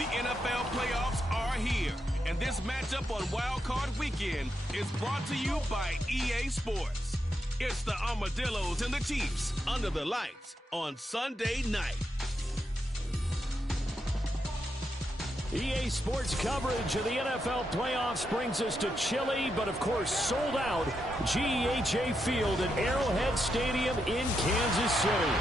The NFL playoffs are here, and this matchup on Wild Card Weekend is brought to you by EA Sports. It's the Armadillos and the Chiefs under the lights on Sunday night. EA Sports coverage of the NFL playoffs brings us to chilly, but of course sold out, GEHA Field at Arrowhead Stadium in Kansas City.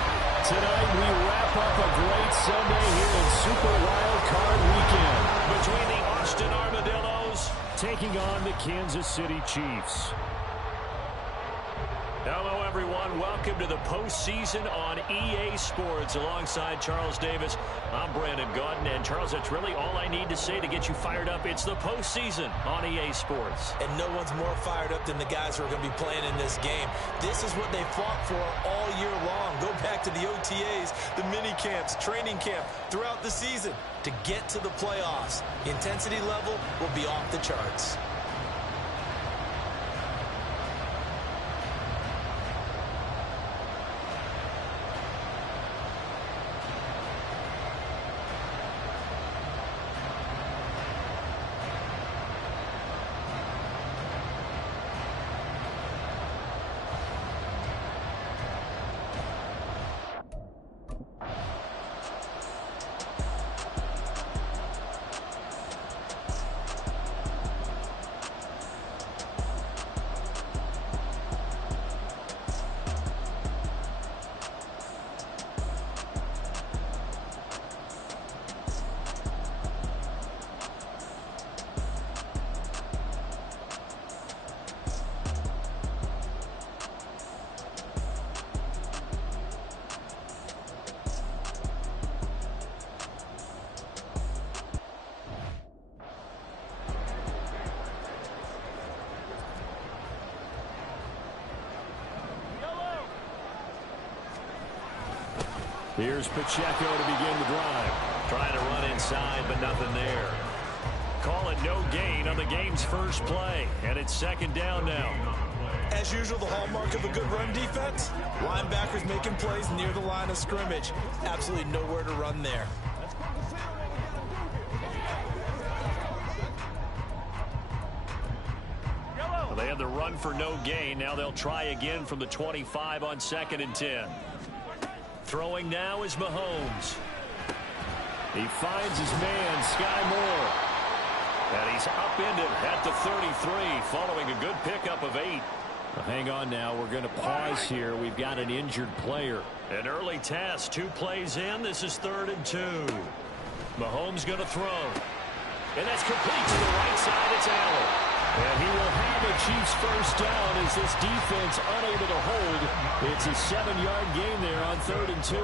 Tonight we wrap up a great Sunday here in Super Wild Card Weekend between the Austin Armadillos taking on the Kansas City Chiefs. Hello, everyone. Welcome to the postseason on EA Sports. Alongside Charles Davis, I'm Brandon Gaudin. And, Charles, that's really all I need to say to get you fired up. It's the postseason on EA Sports. And no one's more fired up than the guys who are going to be playing in this game. This is what they fought for all year long. Go back to the OTAs, the mini camps, training camp, throughout the season to get to the playoffs. The intensity level will be off the charts. Here's Pacheco to begin the drive. Trying to run inside, but nothing there. Call it no gain on the game's first play, and it's second down now. As usual, the hallmark of a good run defense, linebackers making plays near the line of scrimmage. Absolutely nowhere to run there. Well, they had the run for no gain. Now they'll try again from the 25 on 2nd and 10. Throwing now is Mahomes. He finds his man, Sky Moore. And he's upended at the 33, following a good pickup of 8. Well, hang on now. We're going to pause here. We've got an injured player. An early test. 2 plays in. This is 3rd and 2. Mahomes going to throw. And that's complete to the right side. It's Allen. And he will have a Chiefs first down as this defense unable to hold. It's a 7-yard gain there on 3rd and 2.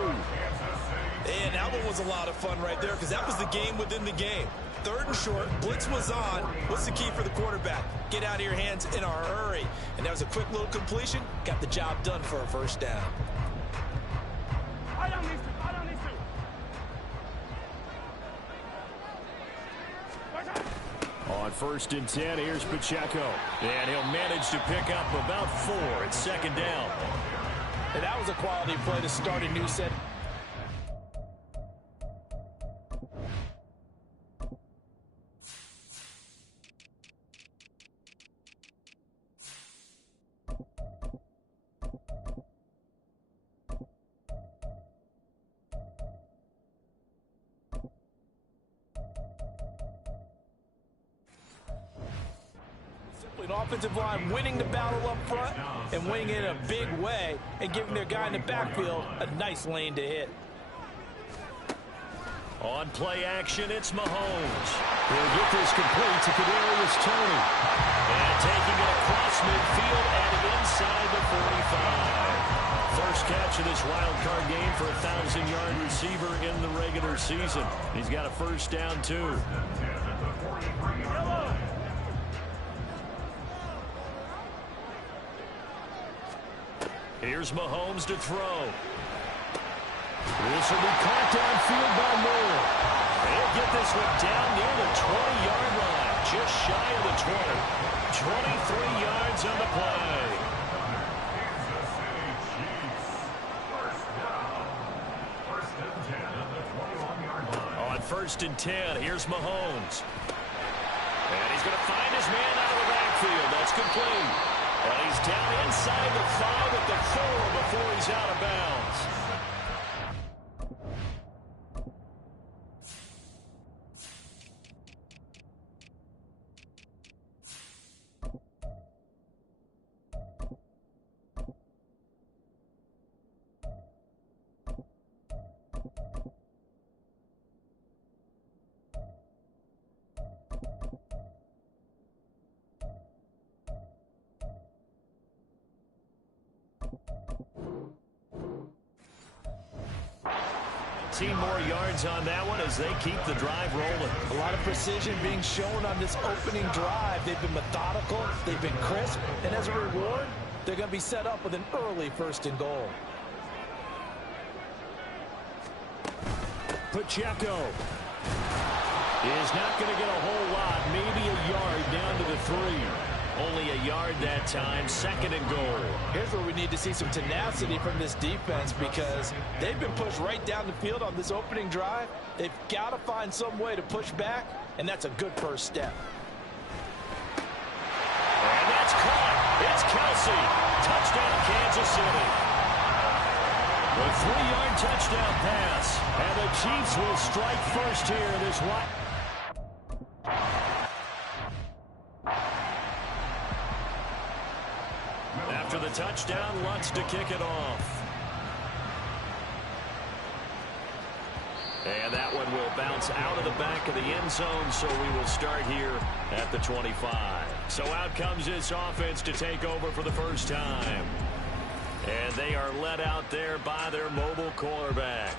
And that one was a lot of fun right there because that was the game within the game. 3rd and short, blitz was on. What's the key for the quarterback? Get out of your hands in a hurry. And that was a quick little completion. Got the job done for a first down. On 1st and 10, here's Pacheco. And he'll manage to pick up about 4. It's second down. And that was a quality play to start a new set. An offensive line winning the battle up front and winning it in a big way and giving their guy in the backfield a nice lane to hit. On play action, it's Mahomes. He'll get this complete to Kadarius Toney. And taking it across midfield and inside the 45. First catch of this wild card game for a 1,000-yard receiver in the regular season. He's got a first down, too. Here's Mahomes to throw. This will be caught downfield by Moore. They'll get this one down near the 20-yard line, just shy of the 20. 23 yards on the play. On 1st and 10. Here's Mahomes. And he's going to find his man out of the backfield. That's complete. And he's down inside the 5 at the 4 before he's out of bounds. More yards on that one as they keep the drive rolling. A lot of precision being shown on this opening drive. They've been methodical, they've been crisp, and as a reward, they're going to be set up with an early 1st and goal. Pacheco is not going to get a whole lot, maybe a yard down to the 3. Only a yard that time, 2nd and goal. Here's where we need to see some tenacity from this defense because they've been pushed right down the field on this opening drive. They've got to find some way to push back, and that's a good first step. And that's caught. It's Kelsey. Touchdown, Kansas City. The 3-yard touchdown pass. And the Chiefs will strike first here. This one. After the touchdown, Lutz to kick it off. And that one will bounce out of the back of the end zone, so we will start here at the 25. So out comes this offense to take over for the first time. And they are led out there by their mobile quarterback.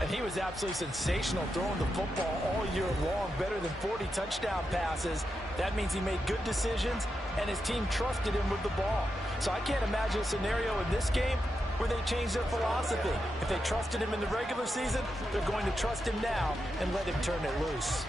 And he was absolutely sensational throwing the football all year long, better than 40 touchdown passes. That means he made good decisions, and his team trusted him with the ball. So I can't imagine a scenario in this game where they change their philosophy. If they trusted him in the regular season, they're going to trust him now and let him turn it loose.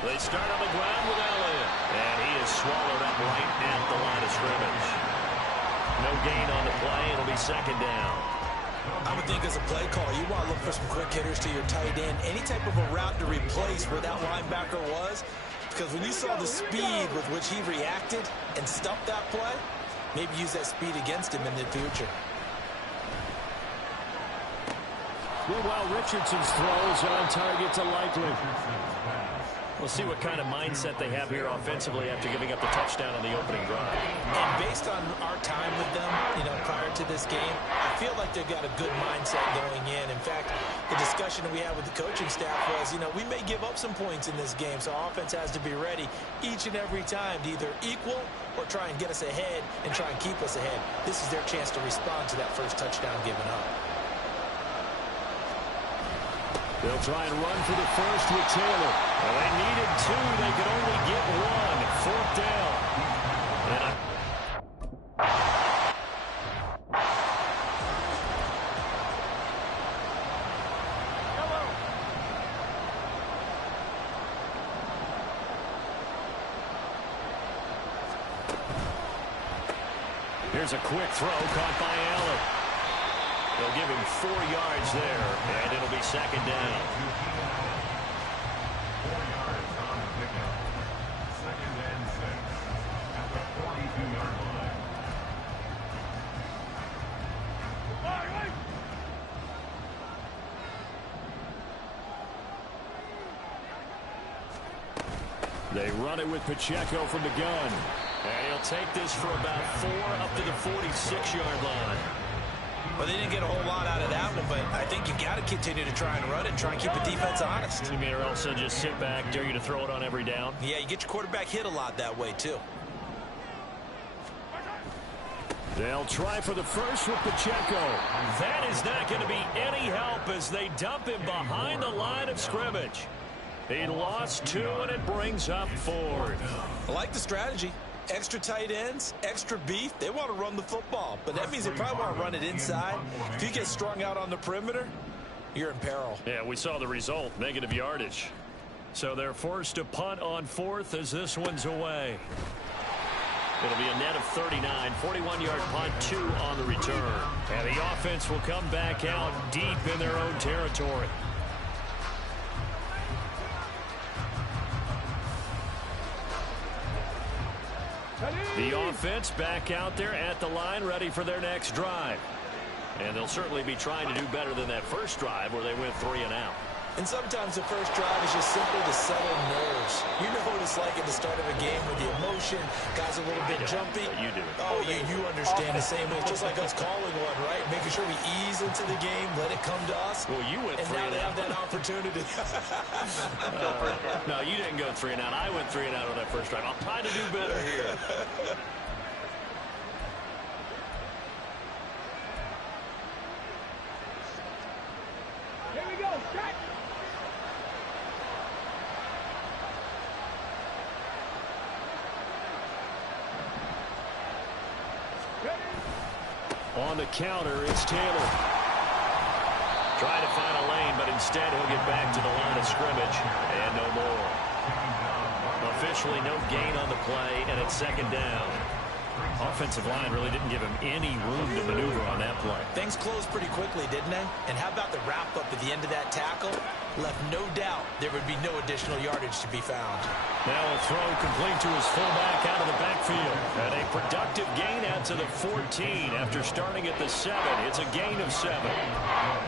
They start on the ground with Elliott. And he is swallowed up right at the line of scrimmage. No gain on the play. It'll be 2nd down. I would think as a play call, you want to look for some quick hitters to your tight end. Any type of a route to replace where that linebacker was. Because when you saw the speed with which he reacted and stuffed that play, maybe use that speed against him in the future. Well, while Richardson's throws are on target to Likely. We'll see what kind of mindset they have here offensively after giving up the touchdown on the opening drive. And based on our time with them, prior to this game, I feel like they've got a good mindset going in. In fact, the discussion that we had with the coaching staff was, we may give up some points in this game, so offense has to be ready each and every time to either equal or try and get us ahead and try and keep us ahead. This is their chance to respond to that first touchdown given up. They'll try and run for the first with Taylor. Well, they needed 2. They could only get 1. 4th down. Here's a quick throw caught by Allen. They'll give him 4 yards there, and it'll be 2nd down. 4 yards on the pickup. 2nd and 6 at the 42-yard line. They run it with Pacheco from the gun. And he'll take this for about 4 up to the 46-yard line. Well, they didn't get a whole lot out of that one, but I think you got to continue to try and run it and try and keep the defense honest. You mean, or also just sit back, dare you to throw it on every down? Yeah, you get your quarterback hit a lot that way, too. They'll try for the first with Pacheco. That is not going to be any help as they dump him behind the line of scrimmage. He lost 2, and it brings up 4th. I like the strategy. Extra tight ends, extra beef. They want to run the football, but that means they probably want to run it inside. If you get strung out on the perimeter, you're in peril. Yeah, we saw the result, negative yardage. So they're forced to punt on 4th as this one's away. It'll be a net of 39, 41-yard punt, 2 on the return. And the offense will come back out deep in their own territory. The offense back out there at the line, ready for their next drive. And they'll certainly be trying to do better than that first drive where they went 3 and out. And sometimes the first drive is just simply to settle nerves. You know what it's like at the start of a game with the emotion. Guys are a little bit jumpy. You do. Oh, you understand the same way. It's just like us calling one, right? Making sure we ease into the game, let it come to us. Well, you went 3 and out. And now they have that opportunity. No, you didn't go 3 and out. I went 3 and out on that first drive. I'll try to do better here. Here we go, strike. On the counter, it's Taylor. Trying to find a lane, but instead he'll get back to the line of scrimmage. And no more. Officially no gain on the play, and it's 2nd down. Offensive line really didn't give him any room to maneuver on that play. Things closed pretty quickly, didn't they? And how about the wrap-up at the end of that tackle? Left no doubt there would be no additional yardage to be found. Now a throw complete to his fullback out of the backfield. And a productive gain out to the 14 after starting at the 7. It's a gain of 7.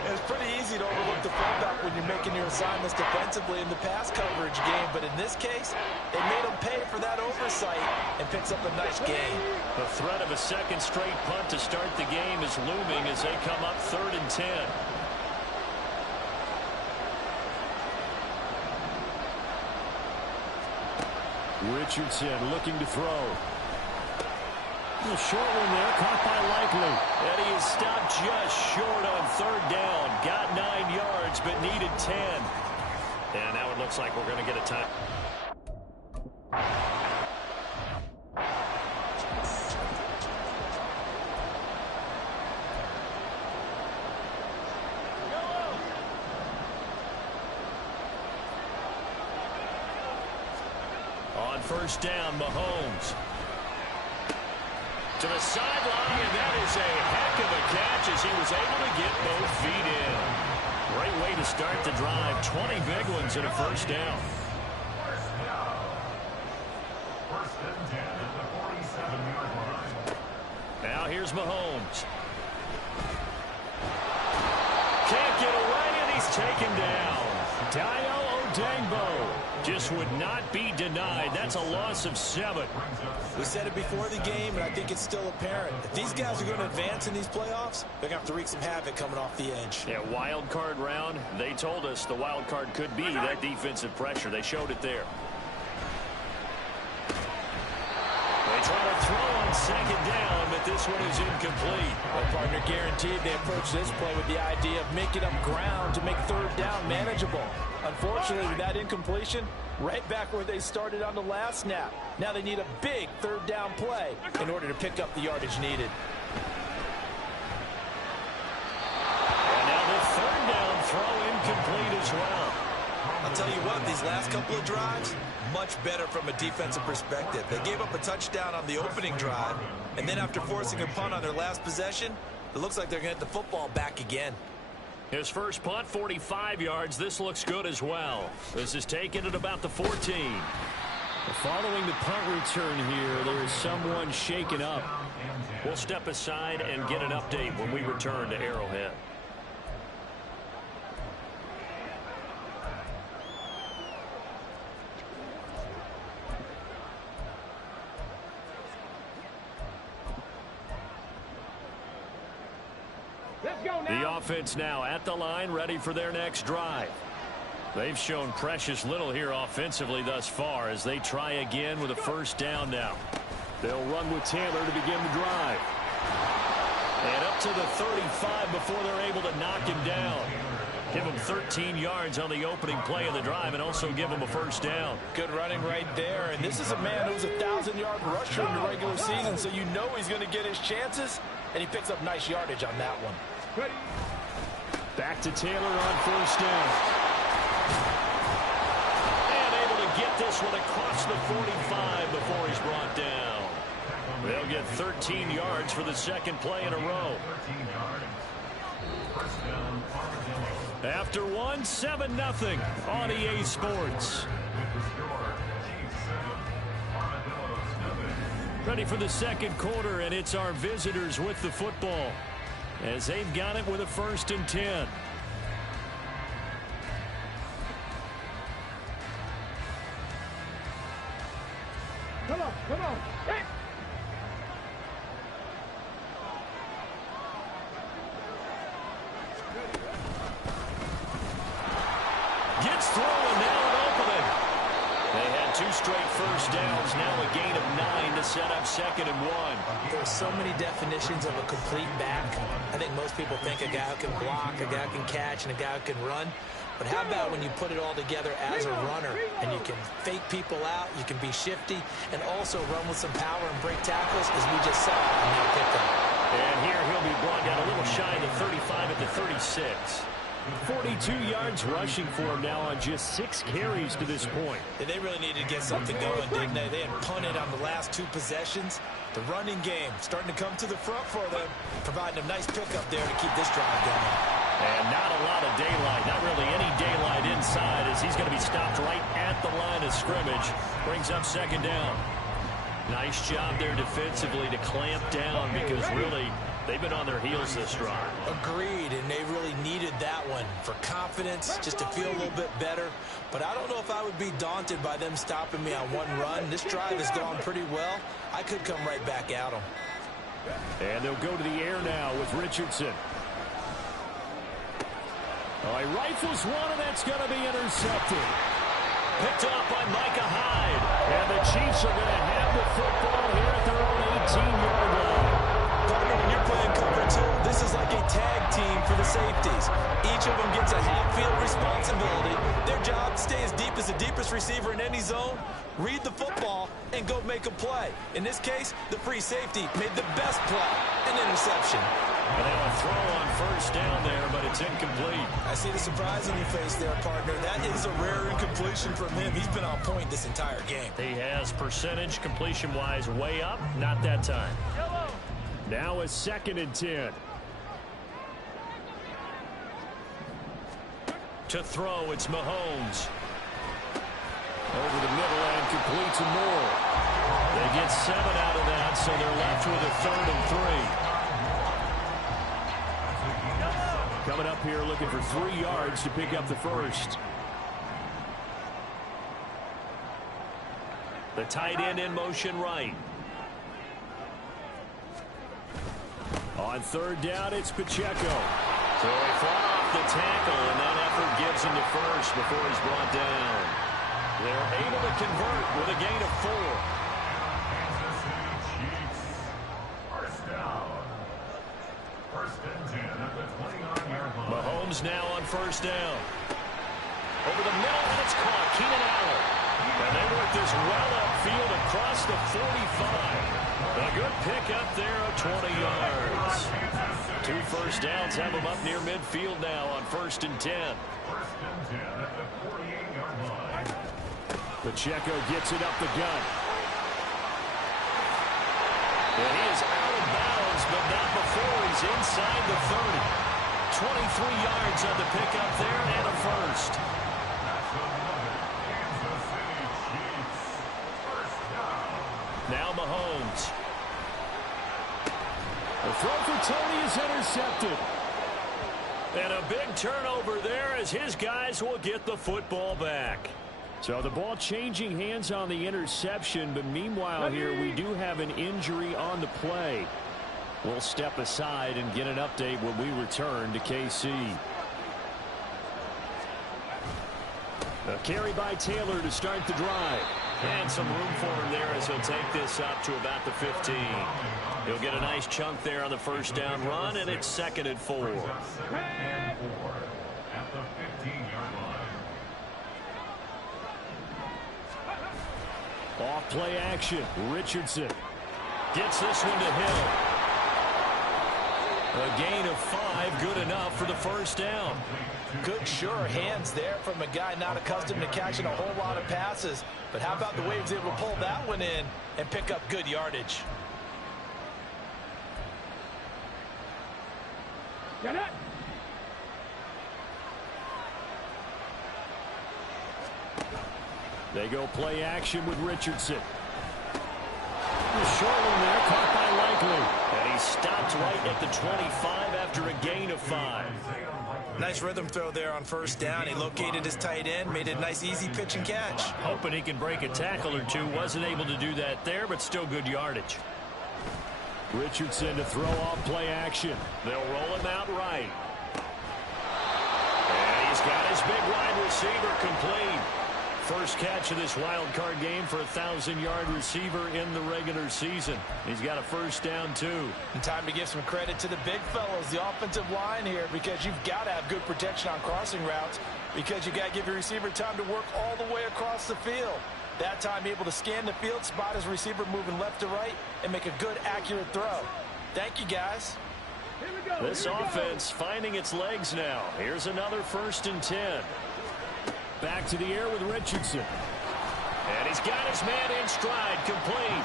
It's pretty easy to overlook the fullback when you're making your assignments defensively in the pass coverage game. But in this case, they made him pay for that oversight and picks up a nice gain. The threat of a second straight punt to start the game is looming as they come up 3rd and 10. Richardson looking to throw. A short one there, caught by Likely. And he is stopped just short on 3rd down. Got 9 yards, but needed 10. And now it looks like we're going to get a time. On 1st down, Mahomes. To the sideline, and that is a heck of a catch as he was able to get both feet in. Great way to start the drive. 20 big ones and a 1st down. First and 10 at the 47-yard line. Now here's Mahomes. Can't get away, and he's taken down. Dio Odangbo just would not be denied. That's a loss of 7. We said it before the game, and I think it's still apparent. If these guys are going to advance in these playoffs, they're going to have to wreak some havoc coming off the edge. Yeah, wild card round. They told us the wild card could be that defensive pressure. They showed it there. They try to throw on 2nd down, but this one is incomplete. Well, partner, guaranteed they approach this play with the idea of making up ground to make 3rd down manageable. Unfortunately, with that incompletion, right back where they started on the last snap. Now they need a big 3rd down play in order to pick up the yardage needed. And now the 3rd down throw incomplete as well. I'll tell you what, these last couple of drives, much better from a defensive perspective. They gave up a touchdown on the opening drive, and then after forcing a punt on their last possession, it looks like they're going to get the football back again. His first punt, 45 yards. This looks good as well. This is taken at about the 14. Following the punt return here, there is someone shaken up. We'll step aside and get an update when we return to Arrowhead. The offense now at the line, ready for their next drive. They've shown precious little here offensively thus far as they try again with a 1st down now. They'll run with Taylor to begin the drive. And up to the 35 before they're able to knock him down. Give him 13 yards on the opening play of the drive and also give him a 1st down. Good running right there. And this is a man who's a 1,000-yard rusher in the regular season, so you know he's going to get his chances. And he picks up nice yardage on that one. Back to Taylor on first down. And able to get this one across the 45 before he's brought down. They'll get 13 yards for the second play in a row. After one, 7-0 on EA Sports. Ready for the second quarter, and it's our visitors with the football as they've got it with a 1st and 10. Come on, come on. Hey. Gets through and now an opening. They had 2 straight first downs, now a gain of 9 to set up 2nd and 1. There's so many definitions of a complete back. I think most people think a guy who can block, a guy who can catch, and a guy who can run. But how about when you put it all together as a runner and you can fake people out, you can be shifty, and also run with some power and break tackles, as we just saw in that pickup. And here he'll be brought down a little shy of the 35 at the 36. 42 yards rushing for him now on just 6 carries to this point. And they really needed to get something going, didn't they? They had punted on the last 2 possessions. The running game starting to come to the front for them, providing a nice pickup there to keep this drive going. And not a lot of daylight, not really any daylight inside, as he's going to be stopped right at the line of scrimmage. Brings up 2nd down. Nice job there defensively to clamp down, because really they've been on their heels this drive. Agreed, and they really needed that one for confidence, just to feel a little bit better. But I don't know if I would be daunted by them stopping me on one run. This drive has gone pretty well. I could come right back at them. And they'll go to the air now with Richardson. Oh, he rifles one, and that's going to be intercepted. Picked off by Micah Hyde. And the Chiefs are going to have the football here at their own 18-yard line. Partner, when you're playing cover 2, this is like a tag team for the safeties. Each of them gets a half-field responsibility. Their job, stay as deep as the deepest receiver in any zone, read the football, and go make a play. In this case, the free safety made the best play, an interception. And now a throw on first down there, but it's incomplete. I see the surprise on your face there, partner. That is a rare incompletion from him. He's been on point this entire game. He has percentage completion-wise way up, not that time. Now a 2nd and 10. To throw, it's Mahomes. Over the middle and completes and more. They get 7 out of that, so they're left with a 3rd and 3. Coming up here looking for 3 yards to pick up the first. The tight end in motion right. On 3rd down, it's Pacheco. So he fought off the tackle, and that effort gives him the first before he's brought down. They're able to convert with a gain of 4. Mahomes now on first down. Over the middle, and it's caught. Keenan Allen. And they work this well upfield across the 45. A good pickup there of 20 yards. 2 first downs have him up near midfield now on 1st and 10. Pacheco gets it up the gut. And he is out of bounds, but not before he's inside the 30. 23 yards on the pickup there, and a first. Now Mahomes. The throw for Tony is intercepted. And a big turnover there as his guys will get the football back. So the ball changing hands on the interception, but meanwhile here we do have an injury on the play. We'll step aside and get an update when we return to KC. A carry by Taylor to start the drive. And some room for him there as he'll take this up to about the 15. He'll get a nice chunk there on the first down run, and it's 2nd and 4. At the 15-yard line. Off play action. Richardson gets this one to Hill. A gain of 5, good enough for the first down. Good, sure hands there from a guy not accustomed to catching a whole lot of passes. But how about the way he was able to pull that one in and pick up good yardage? Get it. They go play action with Richardson. The short one there, caught by Likely. And he stopped right at the 25 after a gain of 5. Nice rhythm throw there on first down. He located his tight end, made it a nice easy pitch and catch. Hoping he can break a tackle or two. Wasn't able to do that there, but still good yardage. Richardson to throw off play action. They'll roll him out right. And he's got his big wide receiver complete. First catch of this wild card game for a 1,000-yard receiver in the regular season. He's got a first down, too. And time to give some credit to the big fellows, the offensive line here, because you've got to have good protection on crossing routes, because you got to give your receiver time to work all the way across the field. That time able to scan the field, spot his receiver moving left to right, and make a good, accurate throw. Thank you, guys. Here we go. This offense finding its legs now. Here's another 1st and 10. Back to the air with Richardson. And he's got his man in stride, complete.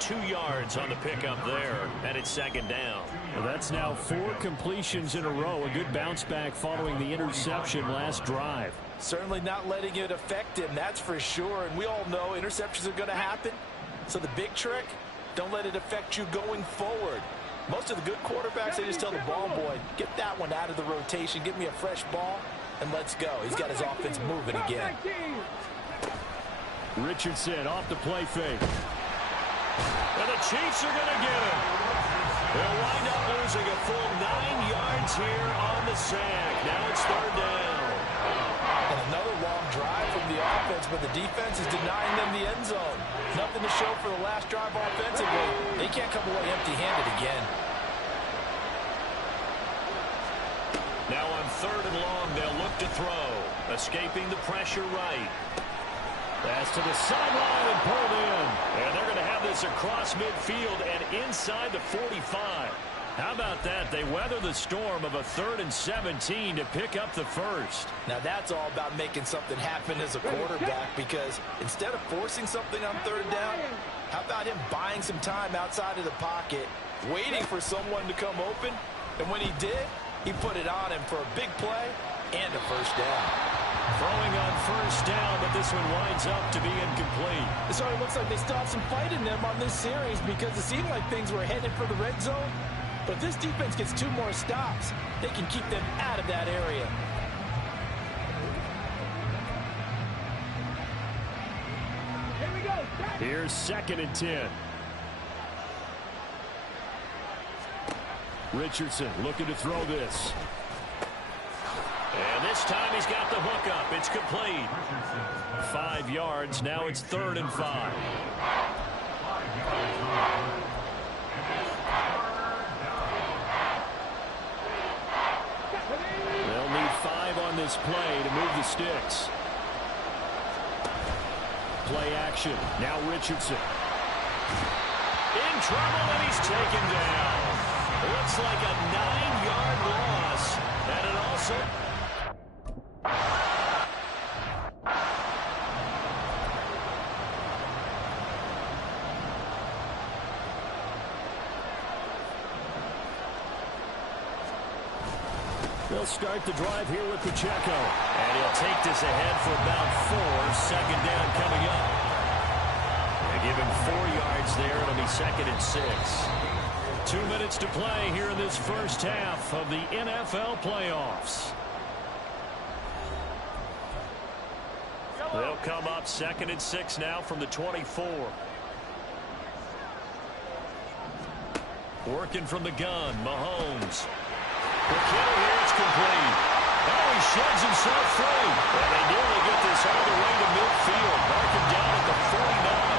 2 yards on the pickup there, and it's 2nd down. Well, that's now 4 completions in a row. A good bounce back following the interception last drive. Certainly not letting it affect him, that's for sure. And we all know interceptions are going to happen. So the big trick, don't let it affect you going forward. Most of the good quarterbacks, they just tell the ball boy, get that one out of the rotation, give me a fresh ball, and let's go. He's got his offense moving again. Richardson off the play fake. And the Chiefs are going to get him. They'll wind up losing a full 9 yards here on the sack. Now it's 3rd down. And another long drive from the offense, but the defense is denying them the end zone. Nothing to show for the last drive offensively. They can't come away empty-handed again. Now on 3rd and long, they'll look to throw. Escaping the pressure right. Pass to the sideline and pulled in. And they're going to have this across midfield and inside the 45. How about that? They weather the storm of a 3rd and 17 to pick up the first. Now that's all about making something happen as a quarterback, because instead of forcing something on 3rd down, how about him buying some time outside of the pocket, waiting for someone to come open, and when he did, he put it on him for a big play and a first down. Throwing on first down, but this one winds up to be incomplete. So it looks like they still have some fight in them on this series, because it seemed like things were headed for the red zone. But if this defense gets 2 more stops, they can keep them out of that area. Here we go. Here's 2nd and 10. Richardson looking to throw this. And this time he's got the hook up. It's complete. 5 yards. Now it's 3rd and 5. They'll need 5 on this play to move the sticks. Play action. Now Richardson. In trouble, and he's taken down. Looks like a 9-yard loss. And it also... They'll start the drive here with Pacheco. And he'll take this ahead for about 4. 2nd down coming up. They give him 4 yards there. It'll be 2nd and 6. 2 minutes to play here in this first half of the NFL playoffs. They'll come up 2nd and 6 now from the 24. Working from the gun, Mahomes. The kill here, it's complete. Oh, he sheds himself free. And they nearly get this all the way to midfield. Mark him down at the 49.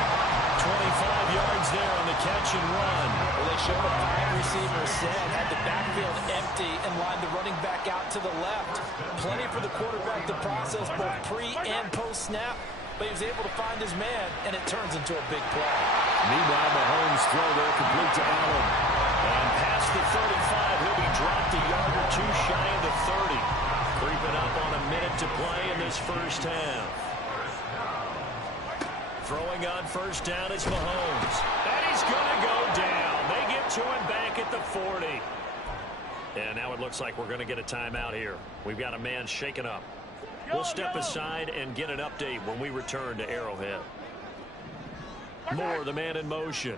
25 yards there on the catch and run. Well, they showed a 5-receiver set, had the backfield empty, and lined the running back out to the left. Plenty for the quarterback to process both pre- and post-snap, but he was able to find his man, and it turns into a big play. Meanwhile, Mahomes' throw there complete to Allen. And past the 35, he'll be dropped a yard or two shy of the 30. Creeping up on a minute to play in this first half. Throwing on first down is Mahomes. And he's going to go down. They get to him back at the 40. And now it looks like we're going to get a timeout here. We've got a man shaken up. We'll step aside and get an update when we return to Arrowhead. Moore, the man in motion.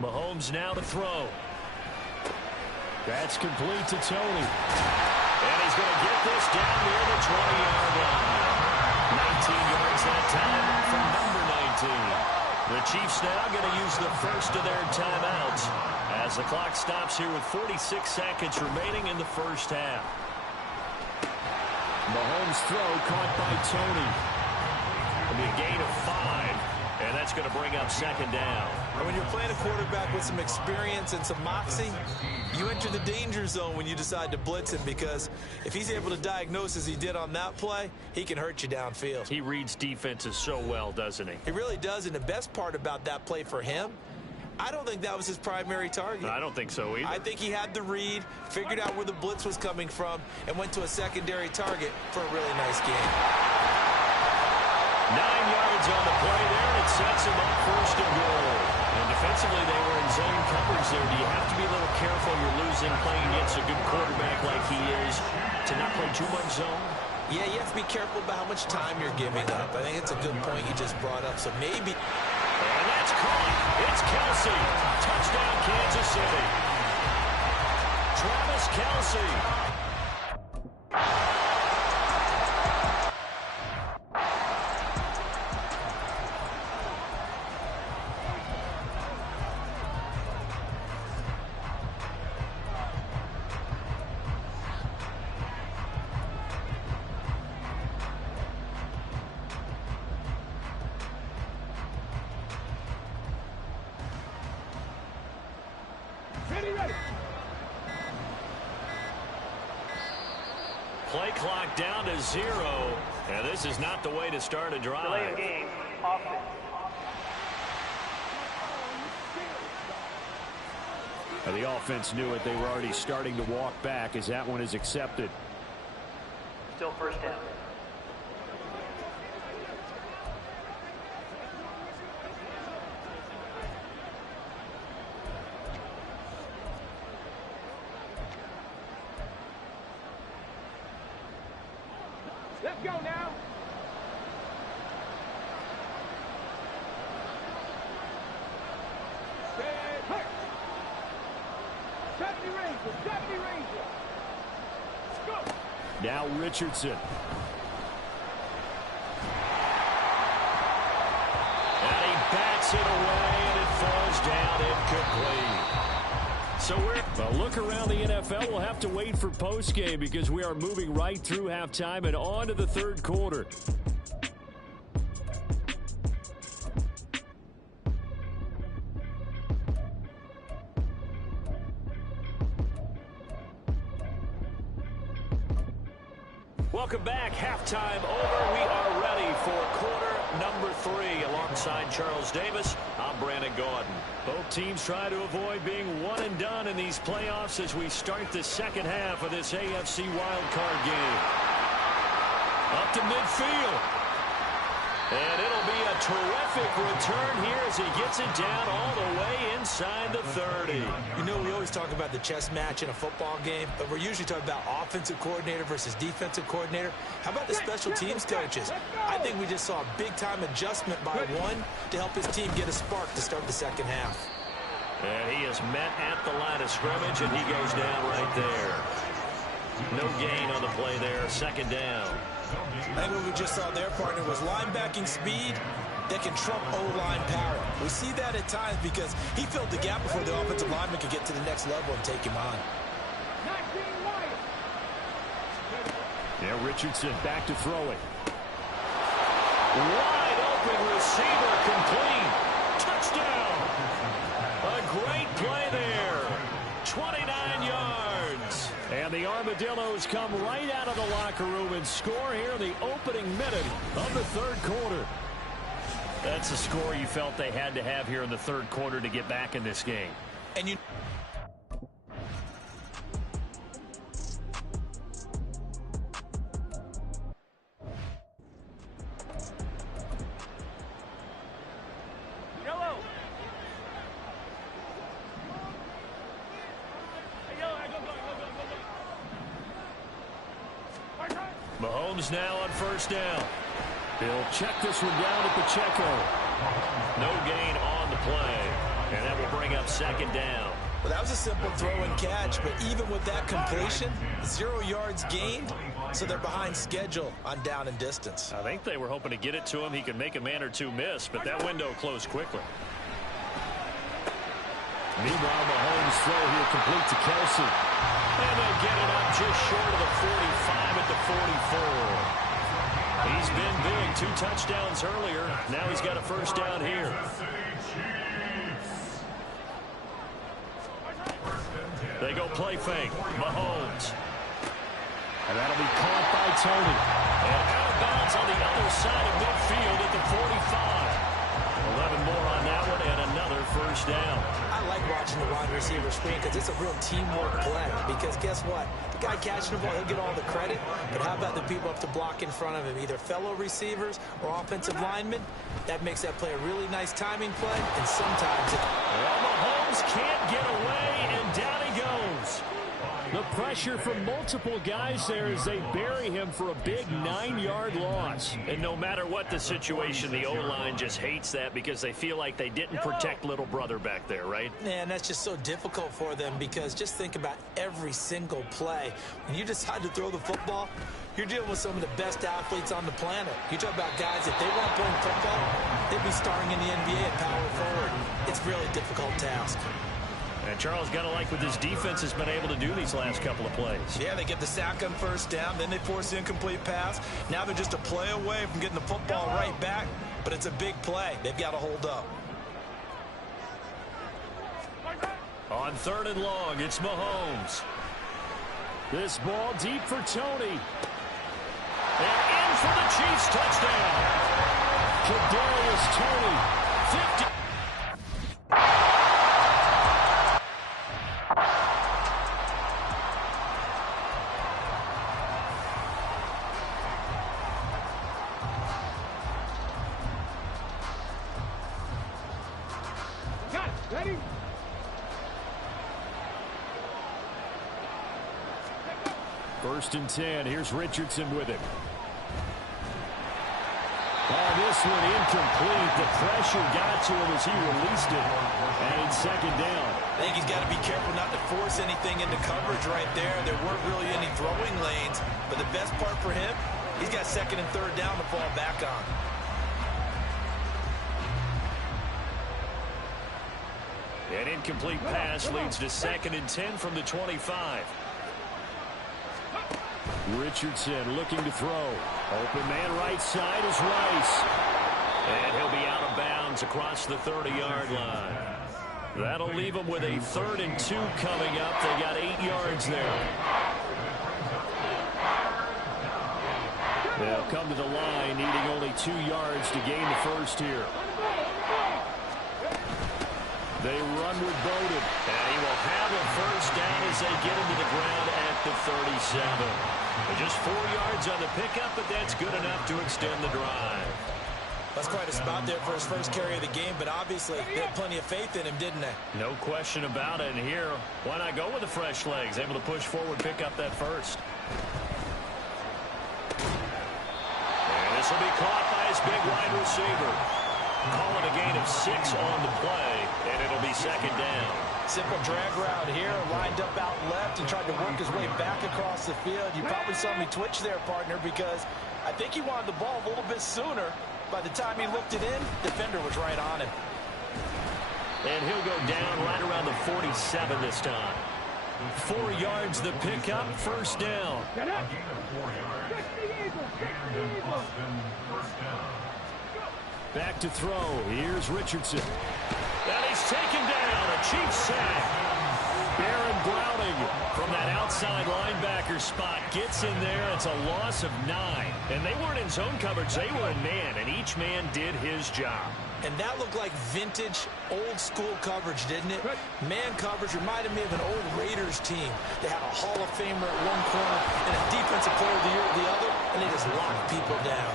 Mahomes now to throw. That's complete to Tony. And he's going to get this down near the 20-yard line. 19 yards that time from number 19. The Chiefs now going to use the first of their timeouts as the clock stops here with 46 seconds remaining in the first half. Mahomes' throw caught by Tony. It'll be a gain of 5, and that's going to bring up second down. And when you're playing a quarterback with some experience and some moxie, you enter the danger zone when you decide to blitz him, because if he's able to diagnose as he did on that play, he can hurt you downfield. He reads defenses so well, doesn't he? He really does, and the best part about that play for him, I don't think that was his primary target. I don't think so either. I think he had the read, figured out where the blitz was coming from, and went to a secondary target for a really nice game. 9 yards on the play there, and it sets him up first and goal. And defensively, they were in zone coverage there. Do you have to be a little careful? You're losing, playing against a good quarterback like he is, to not play too much zone? Yeah, you have to be careful about how much time you're giving up. I think it's a good point you just brought up. So maybe... And that's caught. It's Kelsey. Touchdown, Kansas City. Travis Kelsey. Play clock down to 0, and this is not the way to start a drive. Delay of game, offense. The offense knew it. They were already starting to walk back as that one is accepted. Still first down. Let's go now. Stand hurt. 70 Rangers, 70 Rangers. Let's go. Now Richardson. And he bats it away, and it falls down incomplete. So well, look around the NFL. We'll have to wait for postgame because we are moving right through halftime and on to the third quarter. Welcome back. Halftime over. We are ready for quarter number 3. Alongside Charles Davis, I'm Brandon Gaudin. Both teams try to avoid being one and done in these playoffs as we start the second half of this AFC wildcard game. Up to midfield. And it'll be a terrific return here as he gets it down all the way inside the 30. You know, we always talk about the chess match in a football game, but we're usually talking about offensive coordinator versus defensive coordinator. How about the special teams coaches? I think we just saw a big-time adjustment by one to help his team get a spark to start the second half. And he is met at the line of scrimmage, and he goes down right there. No gain on the play there. Second down. I think what we just saw there, partner, was linebacking speed that can trump O-line power. We see that at times because he filled the gap before the offensive lineman could get to the next level and take him on. Yeah, Richardson back to throw it. Wide open receiver, complete. Touchdown. A great play there. 29 yards. And the Armadillos come right out of the locker room and score here in the opening minute of the third quarter. That's a score you felt they had to have here in the third quarter to get back in this game. And you... Mahomes now on first down. He'll check this one down at Pacheco. No gain on the play. And that will bring up second down. Well, that was a simple throw and catch, but even with that completion, 0 yards gained, so they're behind schedule on down and distance. I think they were hoping to get it to him. He could make a man or two miss, but that window closed quickly. Meanwhile, Mahomes' throw here complete to Kelsey. And they get it up just short of the 45 at the 44. He's been big. 2 touchdowns earlier. Now he's got a first down here. They go play fake. Mahomes. And that'll be caught by Tony. And out of bounds on the other side of midfield at the 45. 11 more on that one and another first down. I like watching the wide receiver screen because it's a real teamwork play. Because guess what? The guy catching the ball, he'll get all the credit. But how about the people up to block in front of him, either fellow receivers or offensive linemen? That makes that play a really nice timing play. And sometimes it... Well, Mahomes can't get away, and down he goes. The pressure from multiple guys there as they bury him for a big 9-yard loss. And no matter what the situation, the O-line just hates that because they feel like they didn't protect little brother back there, right? Man, that's just so difficult for them because just think about every single play. When you decide to throw the football, you're dealing with some of the best athletes on the planet. You talk about guys, if they weren't playing football, they'd be starring in the NBA at power forward. It's a really difficult task. And Charles got to like what this defense has been able to do these last couple of plays. Yeah, they get the sack on first down, then they force the incomplete pass. Now they're just a play away from getting the football right back, but it's a big play. They've got to hold up. On 3rd and long, it's Mahomes. This ball deep for Tony. And in for the Chiefs touchdown. Kadarius Toney, 50. Ready? First and 10. Here's Richardson with it. Oh, this one incomplete. The pressure got to him as he released it. And it's second down. I think he's got to be careful not to force anything into coverage right there. There weren't really any throwing lanes. But the best part for him, he's got 2nd and 3rd down to fall back on. An incomplete pass leads to 2nd and 10 from the 25. Richardson looking to throw. Open man right side is Rice. And he'll be out of bounds across the 30-yard line. That'll leave him with a 3rd and 2 coming up. They got 8 yards there. They'll come to the line needing only 2 yards to gain the first here. They run with Bowden. And he will have a first down as they get him to the ground at the 37. Just 4 yards on the pickup, but that's good enough to extend the drive. That's quite a spot there for his first carry of the game, but obviously they had plenty of faith in him, didn't they? No question about it. And here, why not go with the fresh legs? Able to push forward, pick up that first. And this will be caught by his big wide receiver. Call it a gain of 6 on the play, and it'll be second down. Simple drag route here, lined up out left and tried to work his way back across the field. You probably saw me twitch there, partner, because I think he wanted the ball a little bit sooner. By the time he looked it in, defender was right on him. And he'll go down right around the 47 this time. 4 yards the pickup, first down. Back to throw. Here's Richardson. And he's taken down. A Chiefs sack. Baron Browning from that outside linebacker spot gets in there. It's a loss of 9. And they weren't in zone coverage. They were in man, and each man did his job. And that looked like vintage, old-school coverage, didn't it? Man coverage reminded me of an old Raiders team. They had a Hall of Famer at one corner and a Defensive Player of the Year at the other, and they just locked people down.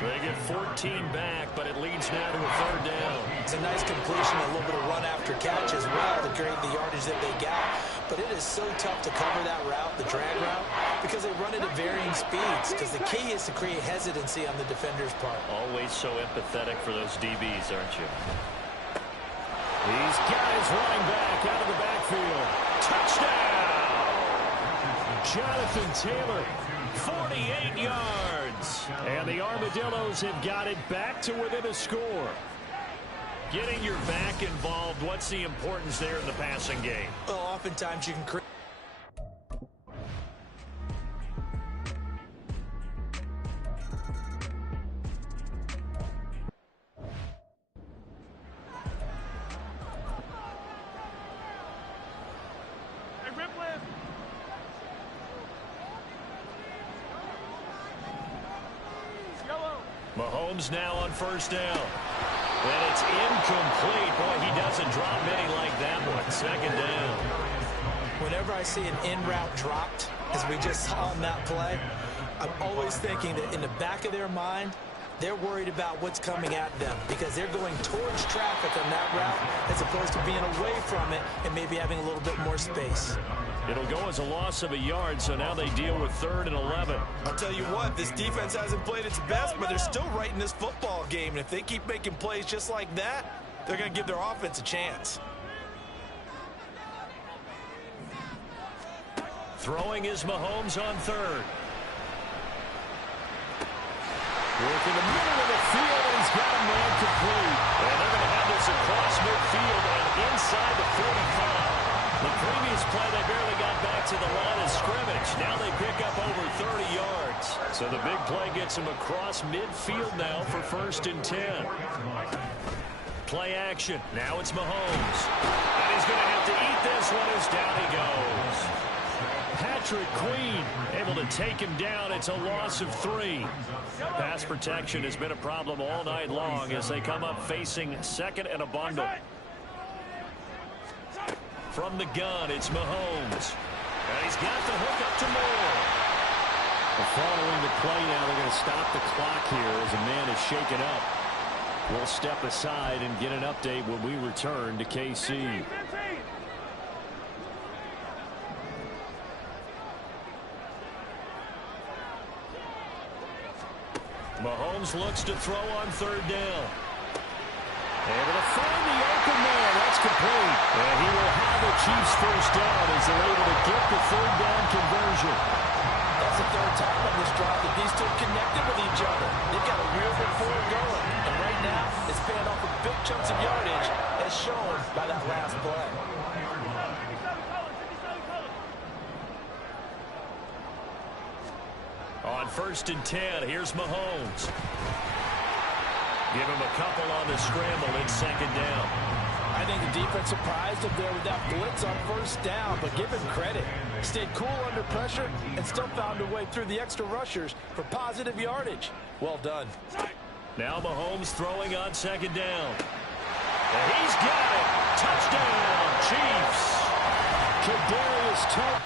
They get 14 back, but it leads now to a 3rd down. It's a nice completion, a little bit of run after catch as well to create the yardage that they got. But it is so tough to cover that route, the drag route, because they run it at varying speeds. Because the key is to create hesitancy on the defender's part. Always so empathetic for those DBs, aren't you? He's got his running back out of the backfield. Touchdown! Jonathan Taylor, 48 yards. And the Armadillos have got it back to within a score. Getting your back involved, what's the importance there in the passing game? Well, oftentimes you can create. Mahomes now on 1st down. And it's incomplete. Boy, he doesn't drop many like that one. 2nd down. Whenever I see an in route dropped, as we just saw on that play, I'm always thinking that in the back of their mind, they're worried about what's coming at them because they're going towards traffic on that route as opposed to being away from it and maybe having a little bit more space. It'll go as a loss of a yard, so now they deal with 3rd and 11. I'll tell you what, this defense hasn't played its best, but they're still right in this football game. And if they keep making plays just like that, they're going to give their offense a chance. Throwing is Mahomes on 3rd. Work in the middle of the field, and he's got a man complete. And they're going to have this across midfield and inside the 45. The previous play, they barely got back to the line of scrimmage. Now they pick up over 30 yards. So the big play gets them across midfield now for 1st and 10. Play action. Now it's Mahomes. And he's going to have to eat this one as down he goes. Patrick Queen able to take him down. It's a loss of 3. Pass protection has been a problem all night long as they come up facing 2nd and a bundle. From the gun, it's Mahomes. And he's got the hook up to Moore. Following the play now, they're going to stop the clock here as a man is shaken up. We'll step aside and get an update when we return to KC. Mahomes looks to throw on 3rd down. Able to find the open man. That's complete. And he will have the Chiefs 1st down as they're able to get the 3rd down conversion. That's the 3rd time on this drive that these two connected with each other. They've got a real rapport going. And right now, it's paying off with big chunks of yardage as shown by that last play. On 1st and 10, here's Mahomes. Give him a couple on the scramble. It's 2nd down. I think the defense surprised him there with that blitz on 1st down, but give him credit. Stayed cool under pressure and still found a way through the extra rushers for positive yardage. Well done. Now Mahomes throwing on 2nd down. And he's got it. Touchdown, Chiefs. Kadarius Toney.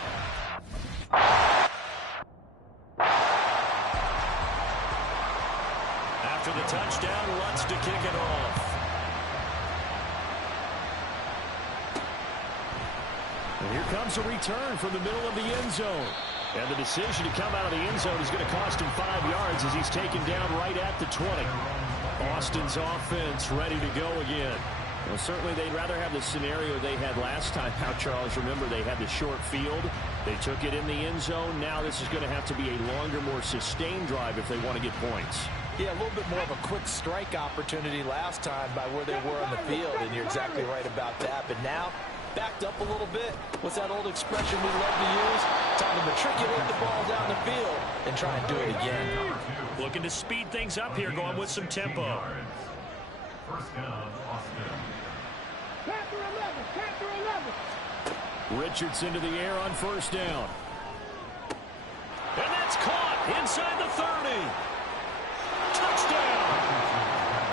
After the touchdown, Lutz to kick it off. And here comes a return from the middle of the end zone. And the decision to come out of the end zone is going to cost him 5 yards as he's taken down right at the 20. Austin's offense ready to go again. Well, certainly they'd rather have the scenario they had last time out, Charles. Remember, they had the short field. They took it in the end zone. Now this is going to have to be a longer, more sustained drive if they want to get points. Yeah, a little bit more of a quick strike opportunity last time by where they were on the field, and you're exactly right about that. But now, backed up a little bit. What's that old expression we love to use? Time to matriculate the ball down the field and try and do it again. Looking to speed things up here, going with some tempo. 1st down, Austin. Panther 11, Panther 11. Richardson to the air on first down. And that's caught inside the 30. Touchdown.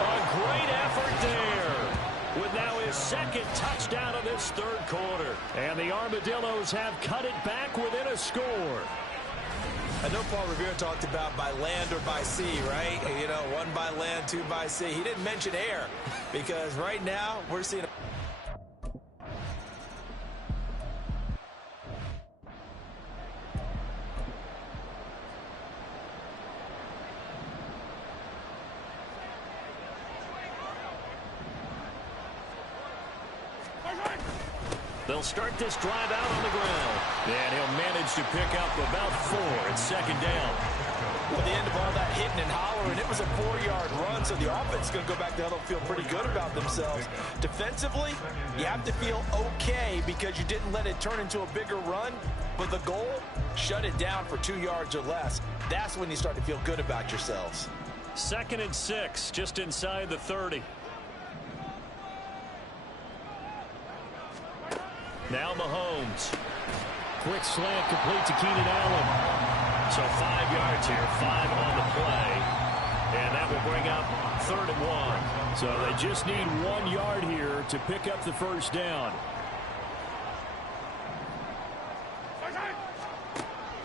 A great effort there. With now his second touchdown of this third quarter. And the Armadillos have cut it back within a score. I know Paul Revere talked about by land or by sea, right? You know, one by land, two by sea. He didn't mention air because right now we're seeing They'll start this drive out on the ground. And he'll manage to pick up about 4 at second down. At the end of all that hitting and hollering, it was a 4-yard run, so the offense is going to go back there and feel pretty good about themselves. Defensively, you have to feel okay because you didn't let it turn into a bigger run, but the goal, shut it down for 2 yards or less. That's when you start to feel good about yourselves. 2nd and 6, just inside the 30. Now Mahomes. Quick slant complete to Keenan Allen. So 5 yards here, 5 on the play. And that will bring up 3rd and 1. So they just need 1 yard here to pick up the first down.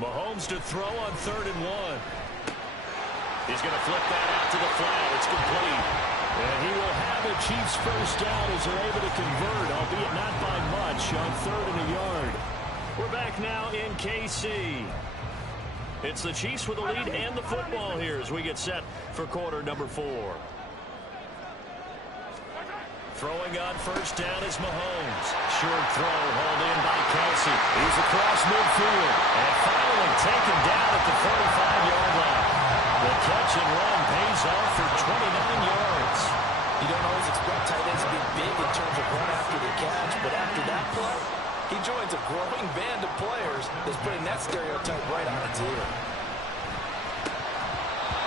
Mahomes to throw on 3rd and 1. He's going to flip that out to the flat. It's complete. And he will have a Chiefs first down as they're able to convert, albeit not by much, on 3rd and a yard. We're back now in KC. It's the Chiefs with the lead and the football here as we get set for quarter number 4. Throwing on first down is Mahomes. Short throw hauled in by Kelsey. He's across midfield. And finally taken down at the 45-yard line. The catch and run pays off for 29 yards. You don't always expect tight ends to be big in terms of run after the catch, but after that play, he joins a growing band of players that's putting that stereotype right on its ear.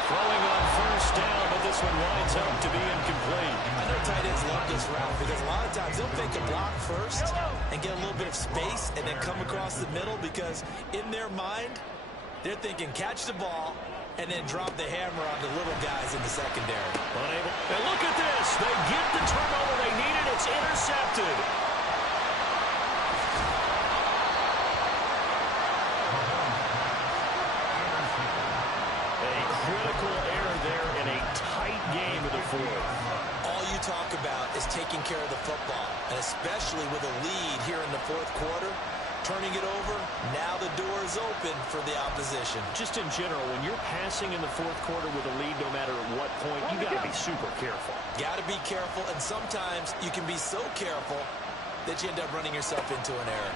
Throwing on first down, but this one winds up to be incomplete. I know tight ends love this route because a lot of times they'll fake a block first and get a little bit of space and then come across the middle because in their mind, they're thinking catch the ball and then drop the hammer on the little guys in the secondary. Unable. And look at this. They get the turnover they needed. It's intercepted. A critical error there in a tight game of the 4th. All you talk about is taking care of the football, and especially with a lead here in the 4th quarter. Turning it over, now the door is open for the opposition. Just in general, when you're passing in the 4th quarter with a lead, no matter at what point, you got to be super careful. Got to be careful, and sometimes you can be so careful that you end up running yourself into an error.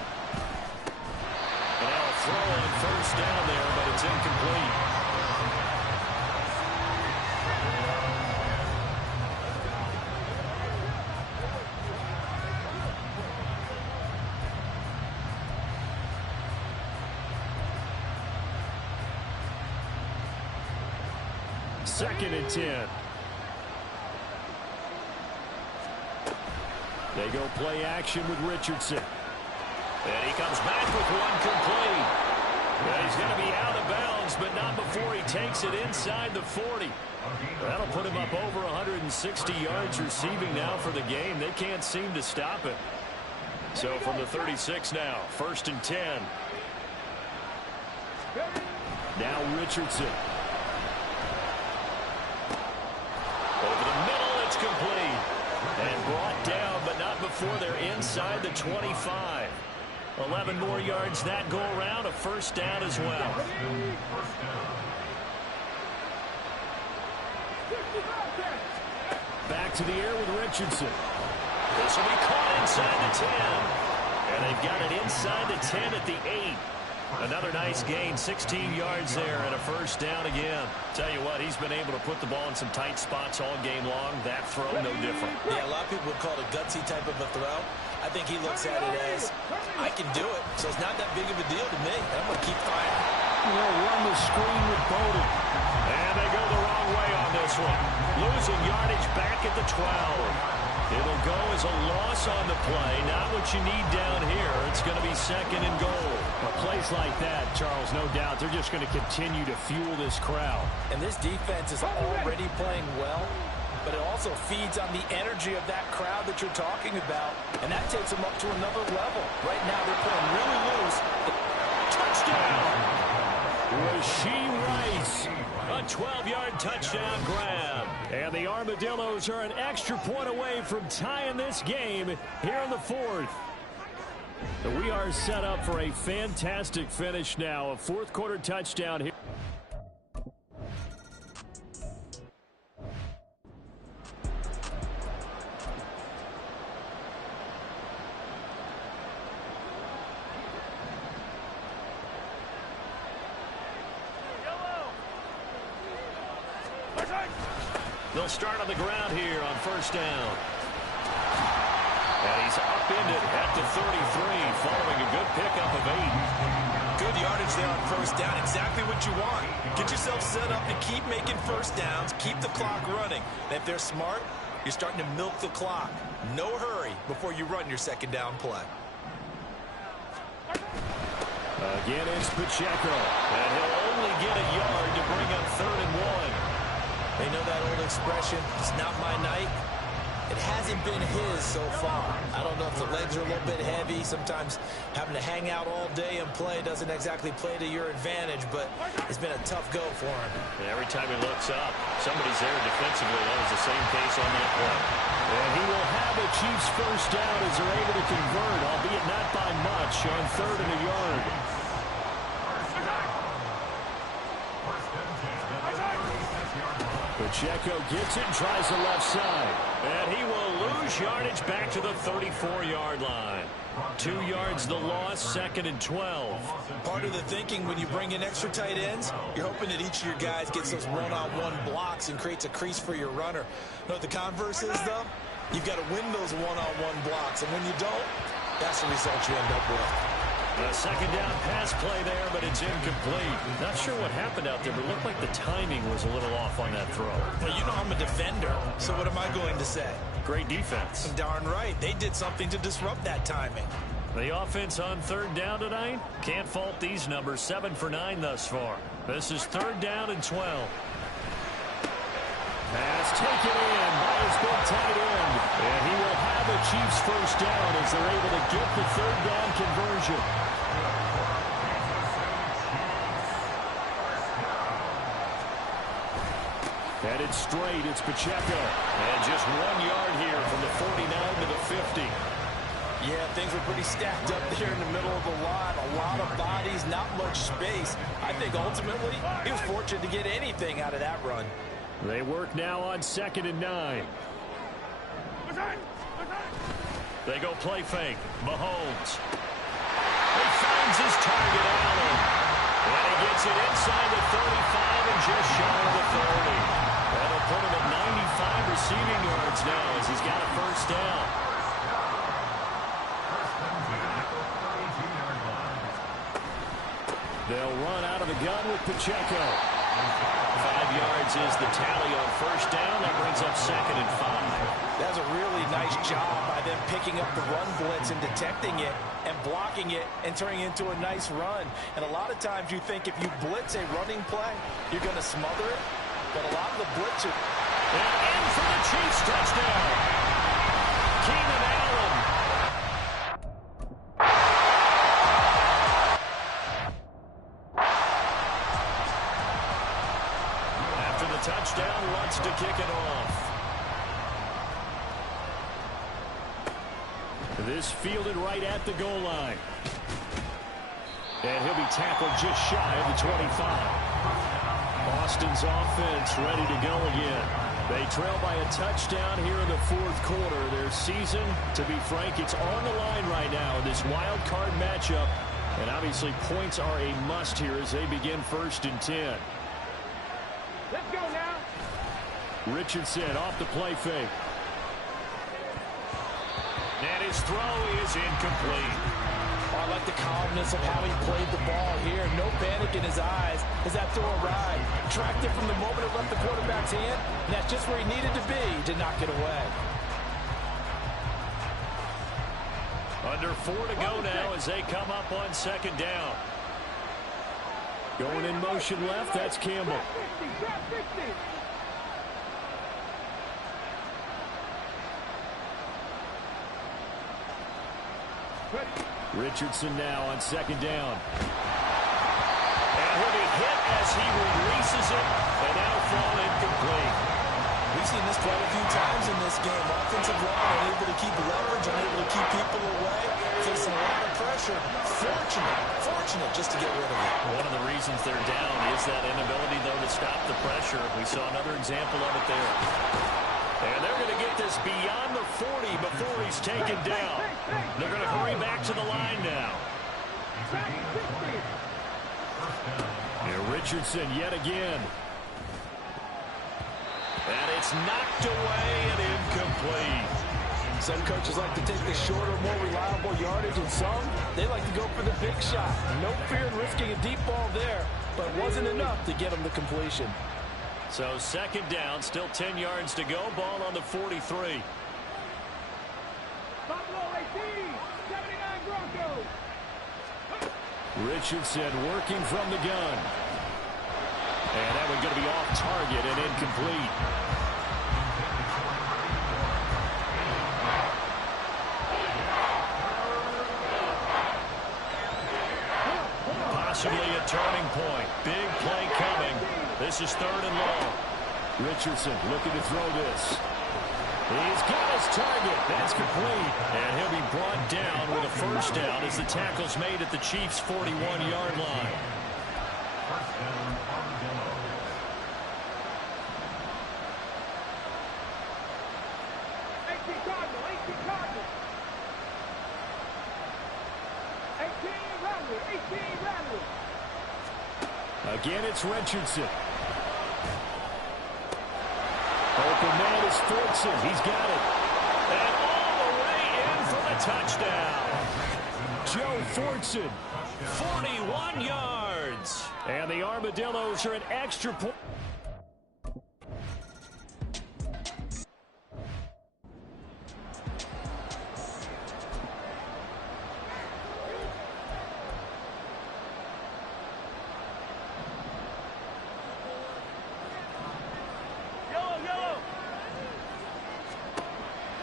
And now a throw on first down there, but it's incomplete. Second and 10. They go play action with Richardson. And he comes back with one complete. And he's going to be out of bounds, but not before he takes it inside the 40. That'll put him up over 160 yards receiving now for the game. They can't seem to stop it. So from the 36 now, 1st and 10. Now Richardson. Over the middle, it's complete. And brought down, but not before they're inside the 25. 11 more yards that go around, a first down as well. Back to the air with Richardson. This will be caught inside the 10. And they've got it inside the 10 at the 8. Another nice gain, 16 yards there, and a first down again. Tell you what, he's been able to put the ball in some tight spots all game long. That throw, no different. Yeah, a lot of people would call it a gutsy type of a throw. I think he looks at it as, I can do it, so it's not that big of a deal to me. I'm going to keep firing. They'll run the screen with Bowden. And they go the wrong way on this one. Losing yardage back at the 12. It'll go as a loss on the play. Not what you need down here. It's going to be second and goal. Well, plays like that, Charles, no doubt, they're just going to continue to fuel this crowd. And this defense is already playing well, but it also feeds on the energy of that crowd that you're talking about, and that takes them up to another level. Right now, they're playing really loose. Touchdown! Rasheed Rice, a 12-yard touchdown grab. And the Armadillos are an extra point away from tying this game here in the fourth. We are set up for a fantastic finish now. A fourth-quarter touchdown here. They'll start on the ground here on first down. And he's upended at the 33 following a good pickup of 8. Good yardage there on first down. Exactly what you want. Get yourself set up to keep making first downs. Keep the clock running. And if they're smart, you're starting to milk the clock. No hurry before you run your second down play. Again, it's Pacheco. And he'll only get a yard to bring up 3rd and 1. They know that old expression, it's not my night. It hasn't been his so far. I don't know if the legs are a little bit heavy. Sometimes having to hang out all day and play doesn't exactly play to your advantage, but it's been a tough go for him. And every time he looks up, somebody's there defensively. That was the same case on that play. And he will have a Chiefs first down as they're able to convert, albeit not by much, on 3rd and a yard. Pacheco gets it and tries the left side. And he will lose yardage back to the 34-yard line. 2 yards the loss, 2nd and 12. Part of the thinking when you bring in extra tight ends, you're hoping that each of your guys gets those one-on-one blocks and creates a crease for your runner. You know what the converse is, though? You've got to win those one-on-one blocks, and when you don't, that's the result you end up with. A second down pass play there, but it's incomplete. Not sure what happened out there, but it looked like the timing was a little off on that throw. Well, you know I'm a defender, so what am I going to say? Great defense. Darn right. They did something to disrupt that timing. The offense on 3rd down tonight. Can't fault these numbers. 7 for 9 thus far. This is 3rd down and 12. Pass taken in by his big tight end. And he will have a Chiefs first down as they're able to get the 3rd down conversion. Headed straight, it's Pacheco. And just 1 yard here from the 49 to the 50. Yeah, things were pretty stacked up there in the middle of the line. A lot of bodies, not much space. I think ultimately he was fortunate to get anything out of that run. They work now on 2nd and 9. They go play fake. Mahomes. He finds his target, Allen. And he gets it inside the 35 and just shy of the 30. That'll put him at 95 receiving yards now as he's got a first down. They'll run out of the gun with Pacheco. 5 yards is the tally on first down. That brings up 2nd and 5. That's a really nice job by them picking up the run blitz and detecting it and blocking it and turning it into a nice run. And a lot of times you think if you blitz a running play, you're going to smother it. But a lot of the blitz are... And in for the Chiefs touchdown. Keenan Allen. After the touchdown, wants to kick it off. This fielded right at the goal line. And he'll be tackled just shy of the 25. Boston's offense ready to go again. They trail by a touchdown here in the 4th quarter. Their season, to be frank, it's on the line right now in this wild card matchup. And obviously points are a must here as they begin 1st and 10. Let's go now. Richardson off the play fake. And his throw is incomplete. Oh, I like the calmness of how he played the ball here. No panic in his eyes as that throw arrived. Tracked it from the moment it left the quarterback's hand, and that's just where he needed to be to knock it away. Under 4 to go now as they come up on second down. Going in motion left, that's Campbell. Richardson now on second down. And he'll be hit as he releases it, and now fall incomplete. We've seen this quite a few times in this game. Offensive line unable to keep leverage, unable to keep people away, facing a lot of pressure. Fortunate just to get rid of it. One of the reasons they're down is that inability, though, to stop the pressure. We saw another example of it there. And they're going to get this beyond the 40 before he's taken down. They're going to hurry back to the line now. Here, Richardson yet again. And it's knocked away and incomplete. Some coaches like to take the shorter, more reliable yardage, and some, they like to go for the big shot. No fear in risking a deep ball there, but wasn't enough to get them the completion. So second down, still 10 yards to go. Ball on the 43. Richardson working from the gun. And that one's going to be off target and incomplete. Possibly a turning point. Big play coming. This is third and long. Richardson looking to throw this. He's got his target. That's complete. And he'll be brought down with a first down as the tackle's made at the Chiefs' 41-yard line. First down, Armadillos. Again, it's Richardson. Open man is Fortson. He's got it. And all the way in for the touchdown. Joe Fortson. 41 yards. And the Armadillos are an extra point.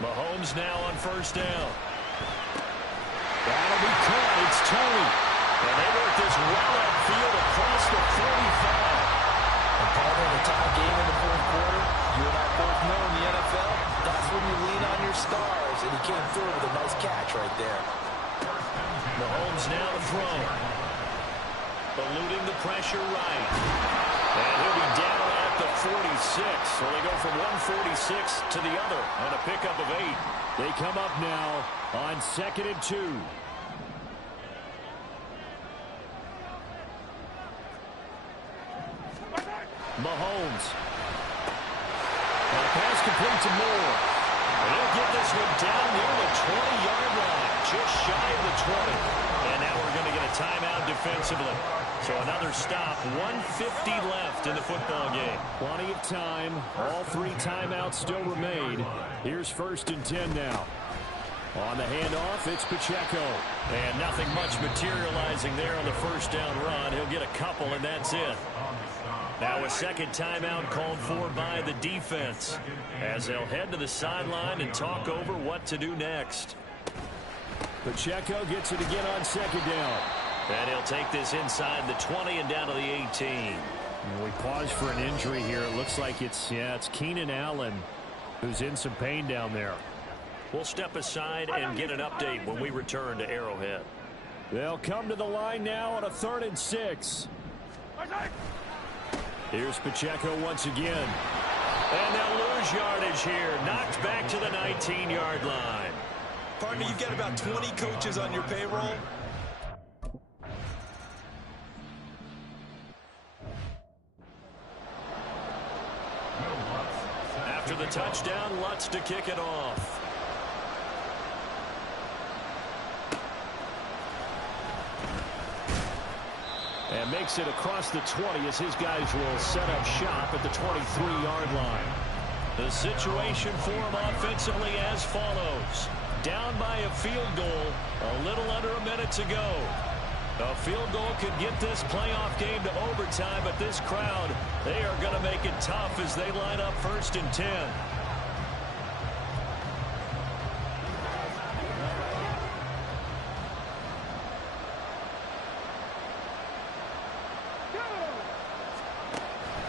Mahomes now on first down. That'll be caught. It's Tony. And they work this well upfield across the 45. And part of the tie game in the fourth quarter, you and I both know in the NFL, that's when you lean on your stars. And he came through with a nice catch right there. Mahomes now to throw. Eluding the pressure right. And he'll be down at the 46. So they go from 146 to the other on a pickup of 8. They come up now on 2nd and 2. Mahomes. Pass complete to Moore. And he'll get this one down near the 20-yard line. Just shy of the 20. And now we're going to get a timeout defensively. So another stop. 1:50 left in the football game. Plenty of time. All 3 timeouts still remain. Here's 1st and 10 now. On the handoff, it's Pacheco. And nothing much materializing there on the first down run. He'll get a couple, and that's it. Now a second timeout called for by the defense as they'll head to the sideline and talk over what to do next. Pacheco gets it again on 2nd down. And he'll take this inside the 20 and down to the 18. And we pause for an injury here. It looks like it's Keenan Allen who's in some pain down there. We'll step aside and get an update when we return to Arrowhead. They'll come to the line now on a 3rd and 6. Here's Pacheco once again. And they'll lose yardage here. Knocked back to the 19-yard line. Partner, you've got about 20 coaches on your payroll. After the touchdown, Lutz to kick it off. And makes it across the 20 as his guys will set up shop at the 23-yard line. The situation for him offensively as follows. down by a field goal, a little under a minute to go. A field goal could get this playoff game to overtime, but this crowd, they are going to make it tough as they line up 1st and 10.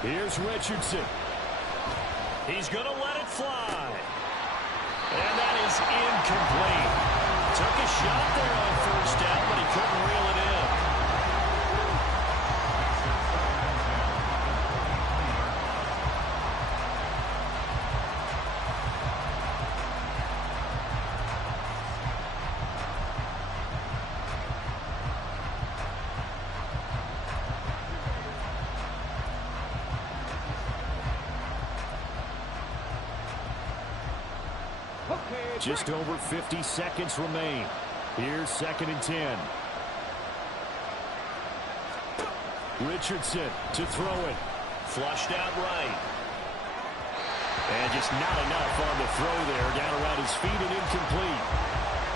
Here's Richardson. He's going to let it fly. And that is incomplete. Took a shot there on 1st down, but he couldn't reel it in. Just over 50 seconds remain. Here's 2nd and 10. Richardson to throw it. Flushed out right. And just not enough on the throw there. Down around his feet and incomplete.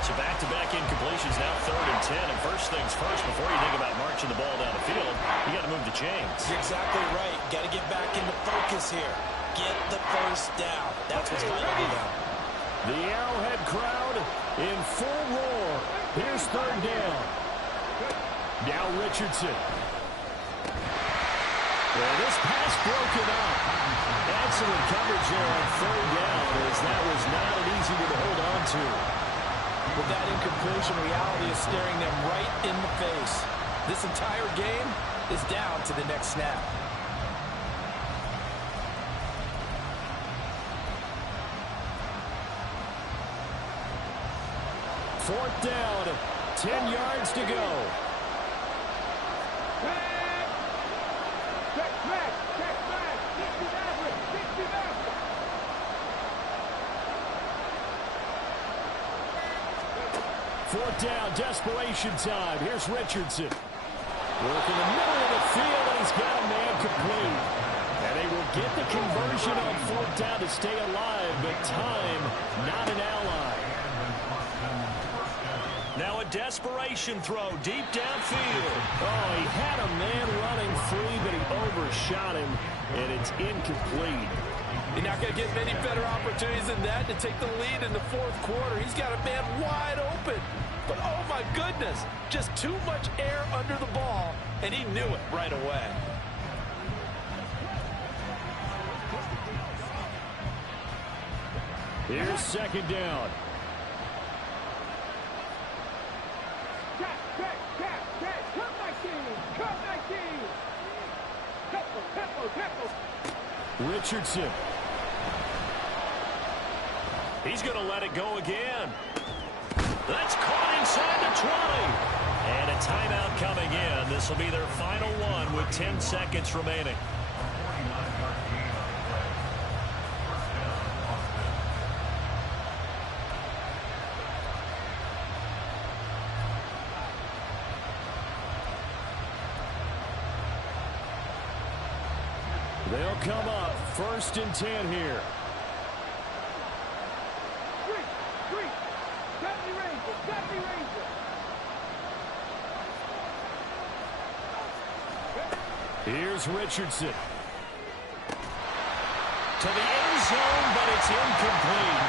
So back-to-back incompletions, now 3rd and 10. And first things first, before you think about marching the ball down the field, you got to move the chains. You're exactly right. Got to get back into focus here. Get the 1st down. That's what's vital to them. The Arrowhead crowd in full roar. Here's 3rd down. Now Richardson. Well, this pass broken up. Excellent coverage there on 3rd down, as that was not an easy one to hold on to. With that incompletion, reality is staring them right in the face. This entire game is down to the next snap. Fourth down, 10 yards to go. Fourth down, desperation time. Here's Richardson. Working the middle of the field, and he's got a man complete. And they will get the conversion on 4th down to stay alive, but time not an ally. Now a desperation throw deep downfield. Oh, he had a man running free, but he overshot him, and it's incomplete. You're not going to get many better opportunities than that to take the lead in the 4th quarter. He's got a man wide open. But, oh, my goodness, just too much air under the ball, and he knew it right away. Here's 2nd down. Richardson. He's going to let it go again. That's caught inside the 20. And a timeout coming in. This will be their final one with 10 seconds remaining. They'll come up 1st and 10 here. Here's Richardson. To the end zone, but it's incomplete.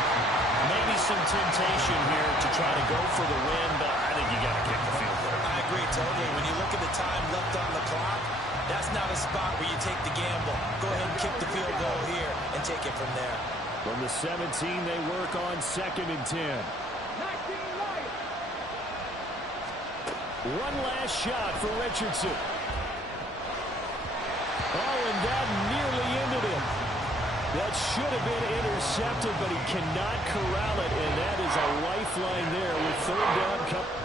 Maybe some temptation here to try to go for the win, but I think you got to kick the field goal. I agree totally. When you look at the time left on the clock, that's not a spot where you take the gamble. Go ahead and kick the field goal here and take it from there. From the 17, they work on 2nd and 10. One last shot for Richardson. Oh, and that nearly ended it. That should have been intercepted, but he cannot corral it, and that is a lifeline there with 3rd down coming.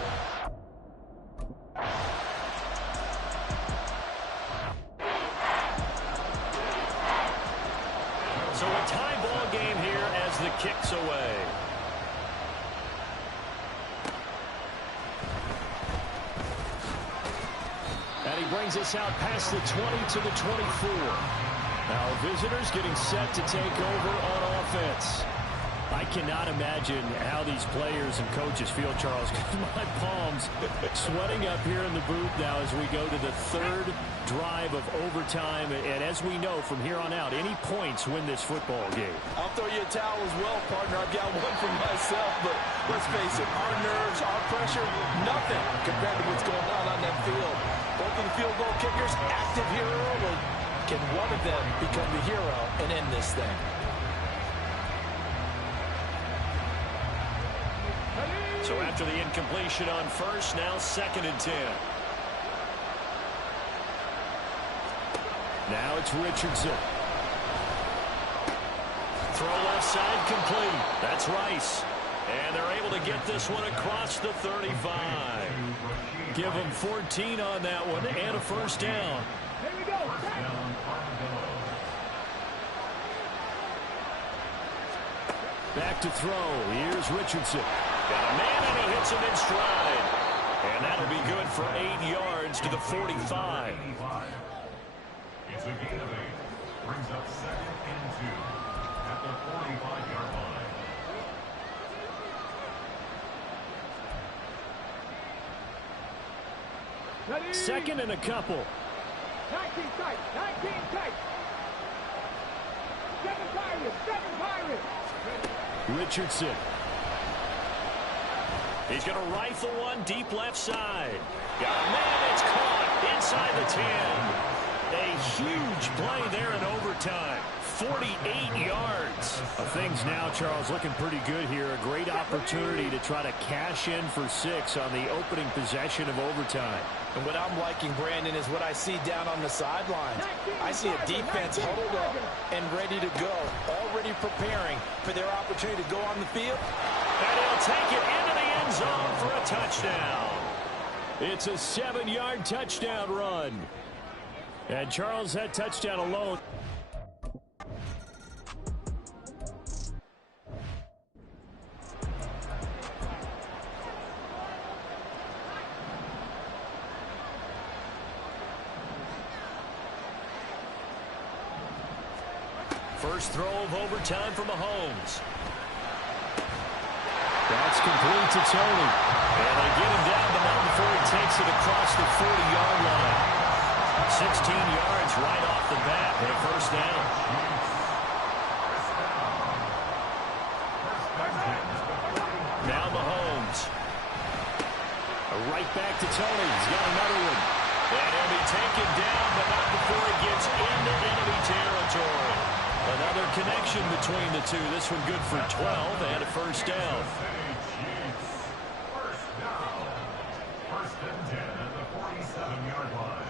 So a tie ball game here as the kick's away. And he brings us out past the 20 to the 24. Now visitors getting set to take over on offense. I cannot imagine how these players and coaches feel, Charles. My palms sweating up here in the booth now as we go to the third drive of overtime. And as we know from here on out, any points win this football game. I'll throw you a towel as well, partner. I've got one for myself, but let's face it, our nerves, our pressure, nothing compared to what's going on that field. Both of the field goal kickers active here early. Can one of them become the hero and end this thing? So after the incompletion on first, now 2nd and 10. Now it's Richardson. Throw left side complete. That's Rice. And they're able to get this one across the 35. Give them 14 on that one and a first down. Here we go. Back to throw. Here's Richardson. Got a man, and he hits him in stride. And that'll be good for 8 yards to the 45. It's a gain of 8. Brings up 2nd and 2 at the 45-yard line. Ready? 2nd and a couple. 19 tight. 19 tight. 7 Pirates. 7 Pirates. Richardson. He's going to rifle one deep left side. Got a man, it's caught inside the 10. A huge play there in overtime. 48 yards. Things now, Charles, looking pretty good here. A great opportunity to try to cash in for 6 on the opening possession of overtime. And what I'm liking, Brandon, is what I see down on the sidelines. I see a defense huddled up and ready to go, already preparing for their opportunity to go on the field. And he'll take it into the end zone for a touchdown. It's a 7-yard touchdown run. And Charles, that touchdown alone. First throw of overtime for Mahomes. That's complete to Tony. And they get him down the mountain before he takes it across the 40-yard line. 16 yards right off the bat and a first down. Now Mahomes. Right back to Tony. He's got another one. And he'll be taken down, but not before he gets into enemy territory. Another connection between the two. This one good for 12 and a first down. First and 10 at the 47-yard line.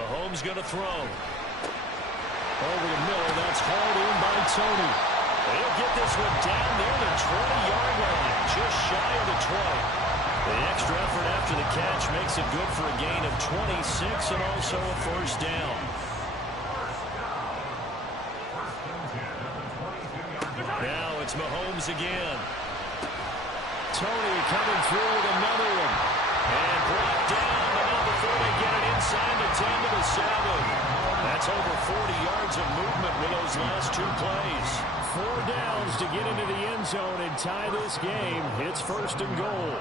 Mahomes going to throw. Over the middle. That's hauled in by Tony. He'll get this one down near the 20-yard line, just shy of the 20. The extra effort after the catch makes it good for a gain of 26 and also a first down. Now it's Mahomes again. Tony coming through with another one. And brought down, but not before they get it inside the 10 to the 7. That's over 40 yards of movement with those last 2 plays. 4 downs to get into the end zone and tie this game. It's first and goal.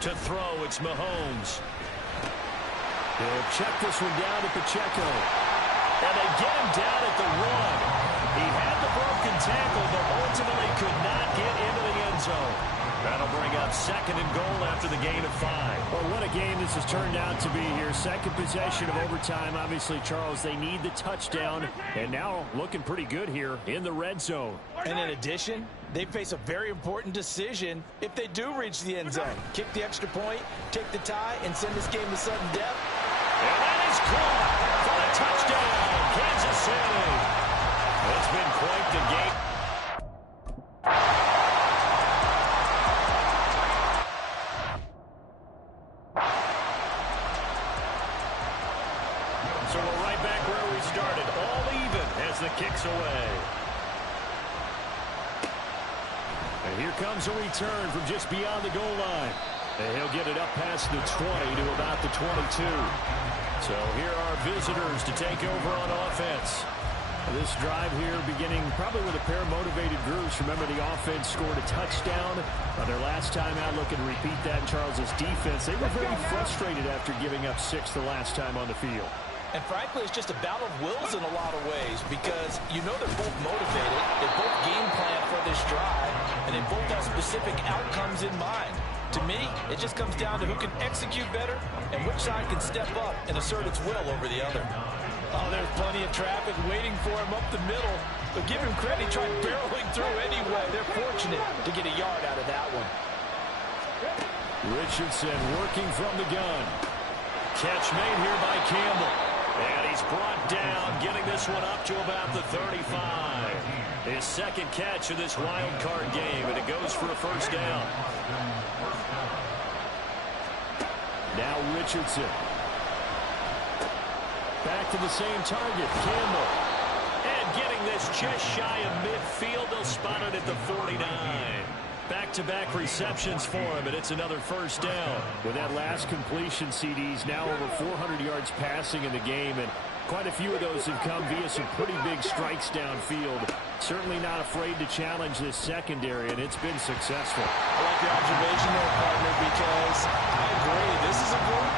To throw, it's Mahomes. They'll check this one down to Pacheco. And they get him down at the 1. He had the broken tackle, but ultimately could not get into the end zone. That'll bring up 2nd and goal after the gain of 5. Well, what a game this has turned out to be here. Second possession of overtime. Obviously, Charles, they need the touchdown. And now looking pretty good here in the red zone. And in addition, they face a very important decision if they do reach the end zone. Kick the extra point, take the tie, and send this game to sudden death. And that is caught for the touchdown, Kansas City. It's been quite the game. So we're right back where we started, all even as the kick's away. And here comes a return from just beyond the goal line. And he'll get it up past the 20 to about the 22. So here are visitors to take over on offense. This drive here beginning probably with a pair of motivated groups. Remember, the offense scored a touchdown on their last time out. Looking to repeat that in Charles's defense. They were very frustrated after giving up 6 the last time on the field. And frankly, it's just a battle of wills in a lot of ways because you know they're both motivated. They both game plan for this drive, and they both have specific outcomes in mind. To me, it just comes down to who can execute better and which side can step up and assert its will over the other. Oh, there's plenty of traffic waiting for him up the middle. But give him credit, he tried barreling through anyway. They're fortunate to get a yard out of that one. Richardson working from the gun. Catch made here by Campbell. And he's brought down, getting this one up to about the 35. His second catch of this wild card game, and it goes for a first down. Now Richardson. Back to the same target, Campbell. And getting this just shy of midfield, they'll spot it at the 49. Back-to-back receptions for him, and it's another first down. With that last completion, CD's now over 400 yards passing in the game, and quite a few of those have come via some pretty big strikes downfield. Certainly not afraid to challenge this secondary, and it's been successful. I like your observation there, partner, because I agree. This is a group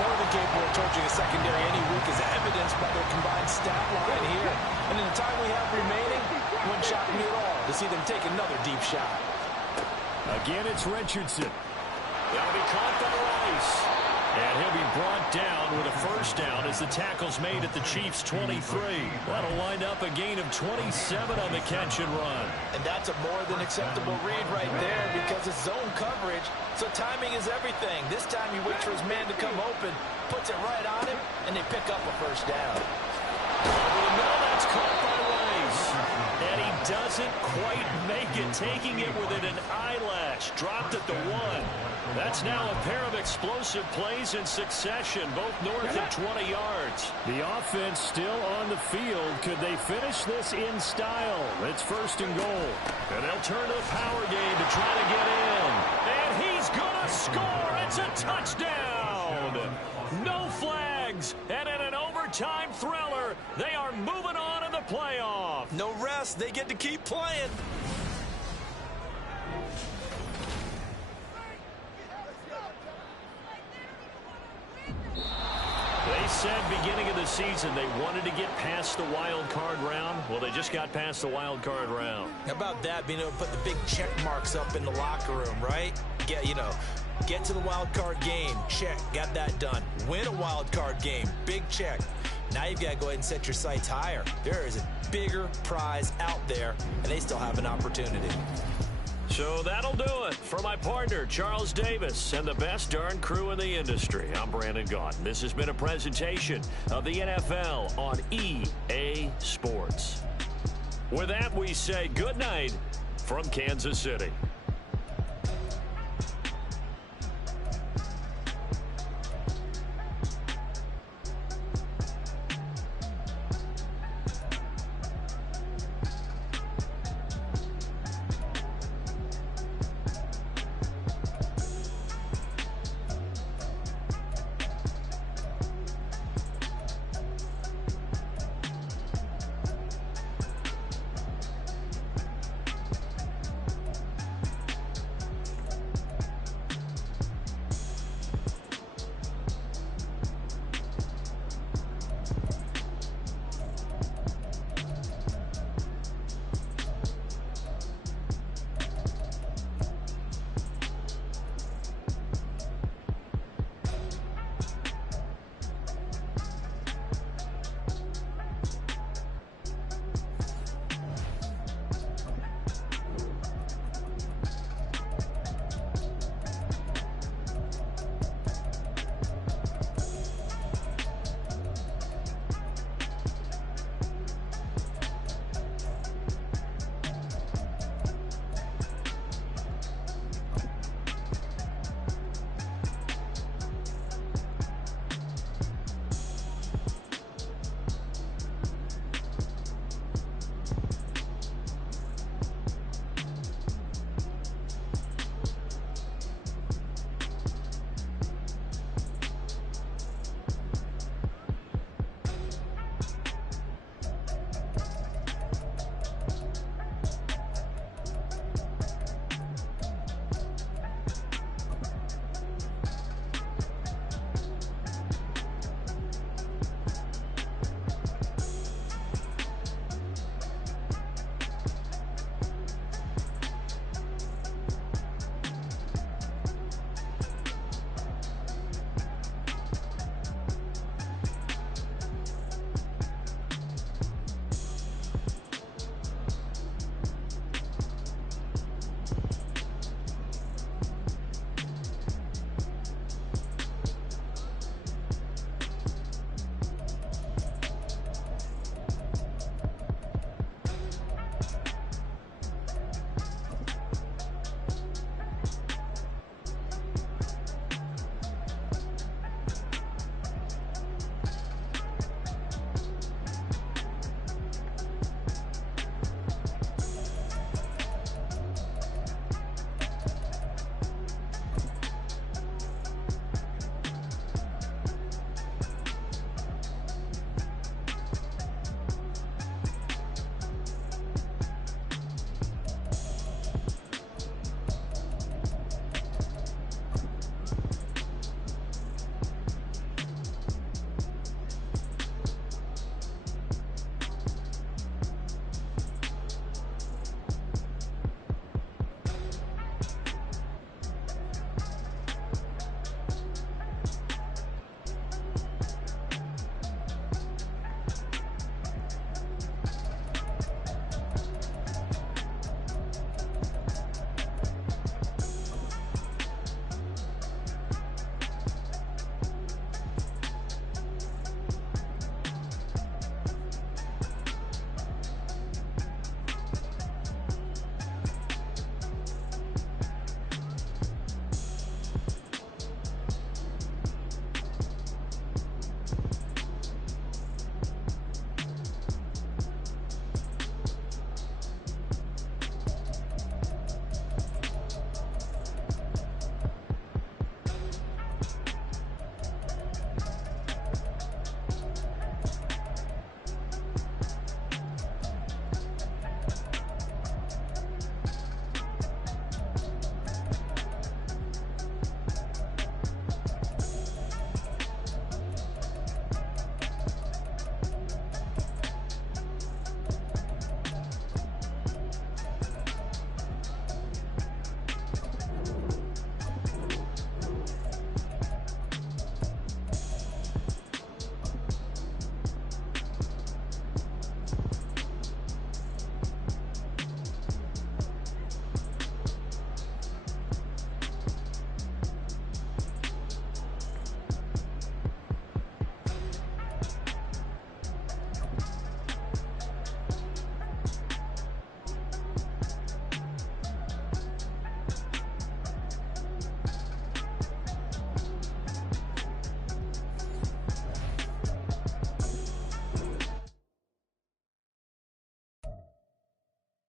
more than capable of torching a secondary any week, as evidenced by their combined stat line here. And in the time we have remaining, it wouldn't shock me at all to see them take another deep shot. Again, it's Richardson. That'll be caught by Rice. And he'll be brought down with a first down as the tackle's made at the Chiefs' 23. That'll wind up a gain of 27 on the catch and run. And that's a more than acceptable read right there because it's zone coverage, so timing is everything. This time he waits for his man to come open, puts it right on him, and they pick up a first down. No, that's caught by Rice. And he doesn't quite make it, taking it within an eyelash. Dropped at the 1. That's now a pair of explosive plays in succession, both north of 20 yards. The offense still on the field. Could they finish this in style? It's first and goal. And they'll turn to the power game to try to get in. And he's going to score. It's a touchdown. No flags. And in an overtime thriller, they are moving on in the playoff. No rest. They get to keep playing. They said beginning of the season they wanted to get past the wild card round. Well, they just got past the wild card round. How about that, being able to put the big check marks up in the locker room, right? Get to the wild card game, check, got that done. Win a wild card game, big check. Now you've got to go ahead and set your sights higher. There is a bigger prize out there, and they still have an opportunity. So that'll do it for my partner, Charles Davis, and the best darn crew in the industry. I'm Brandon Gaudin. This has been a presentation of the NFL on EA Sports. With that, we say good night from Kansas City.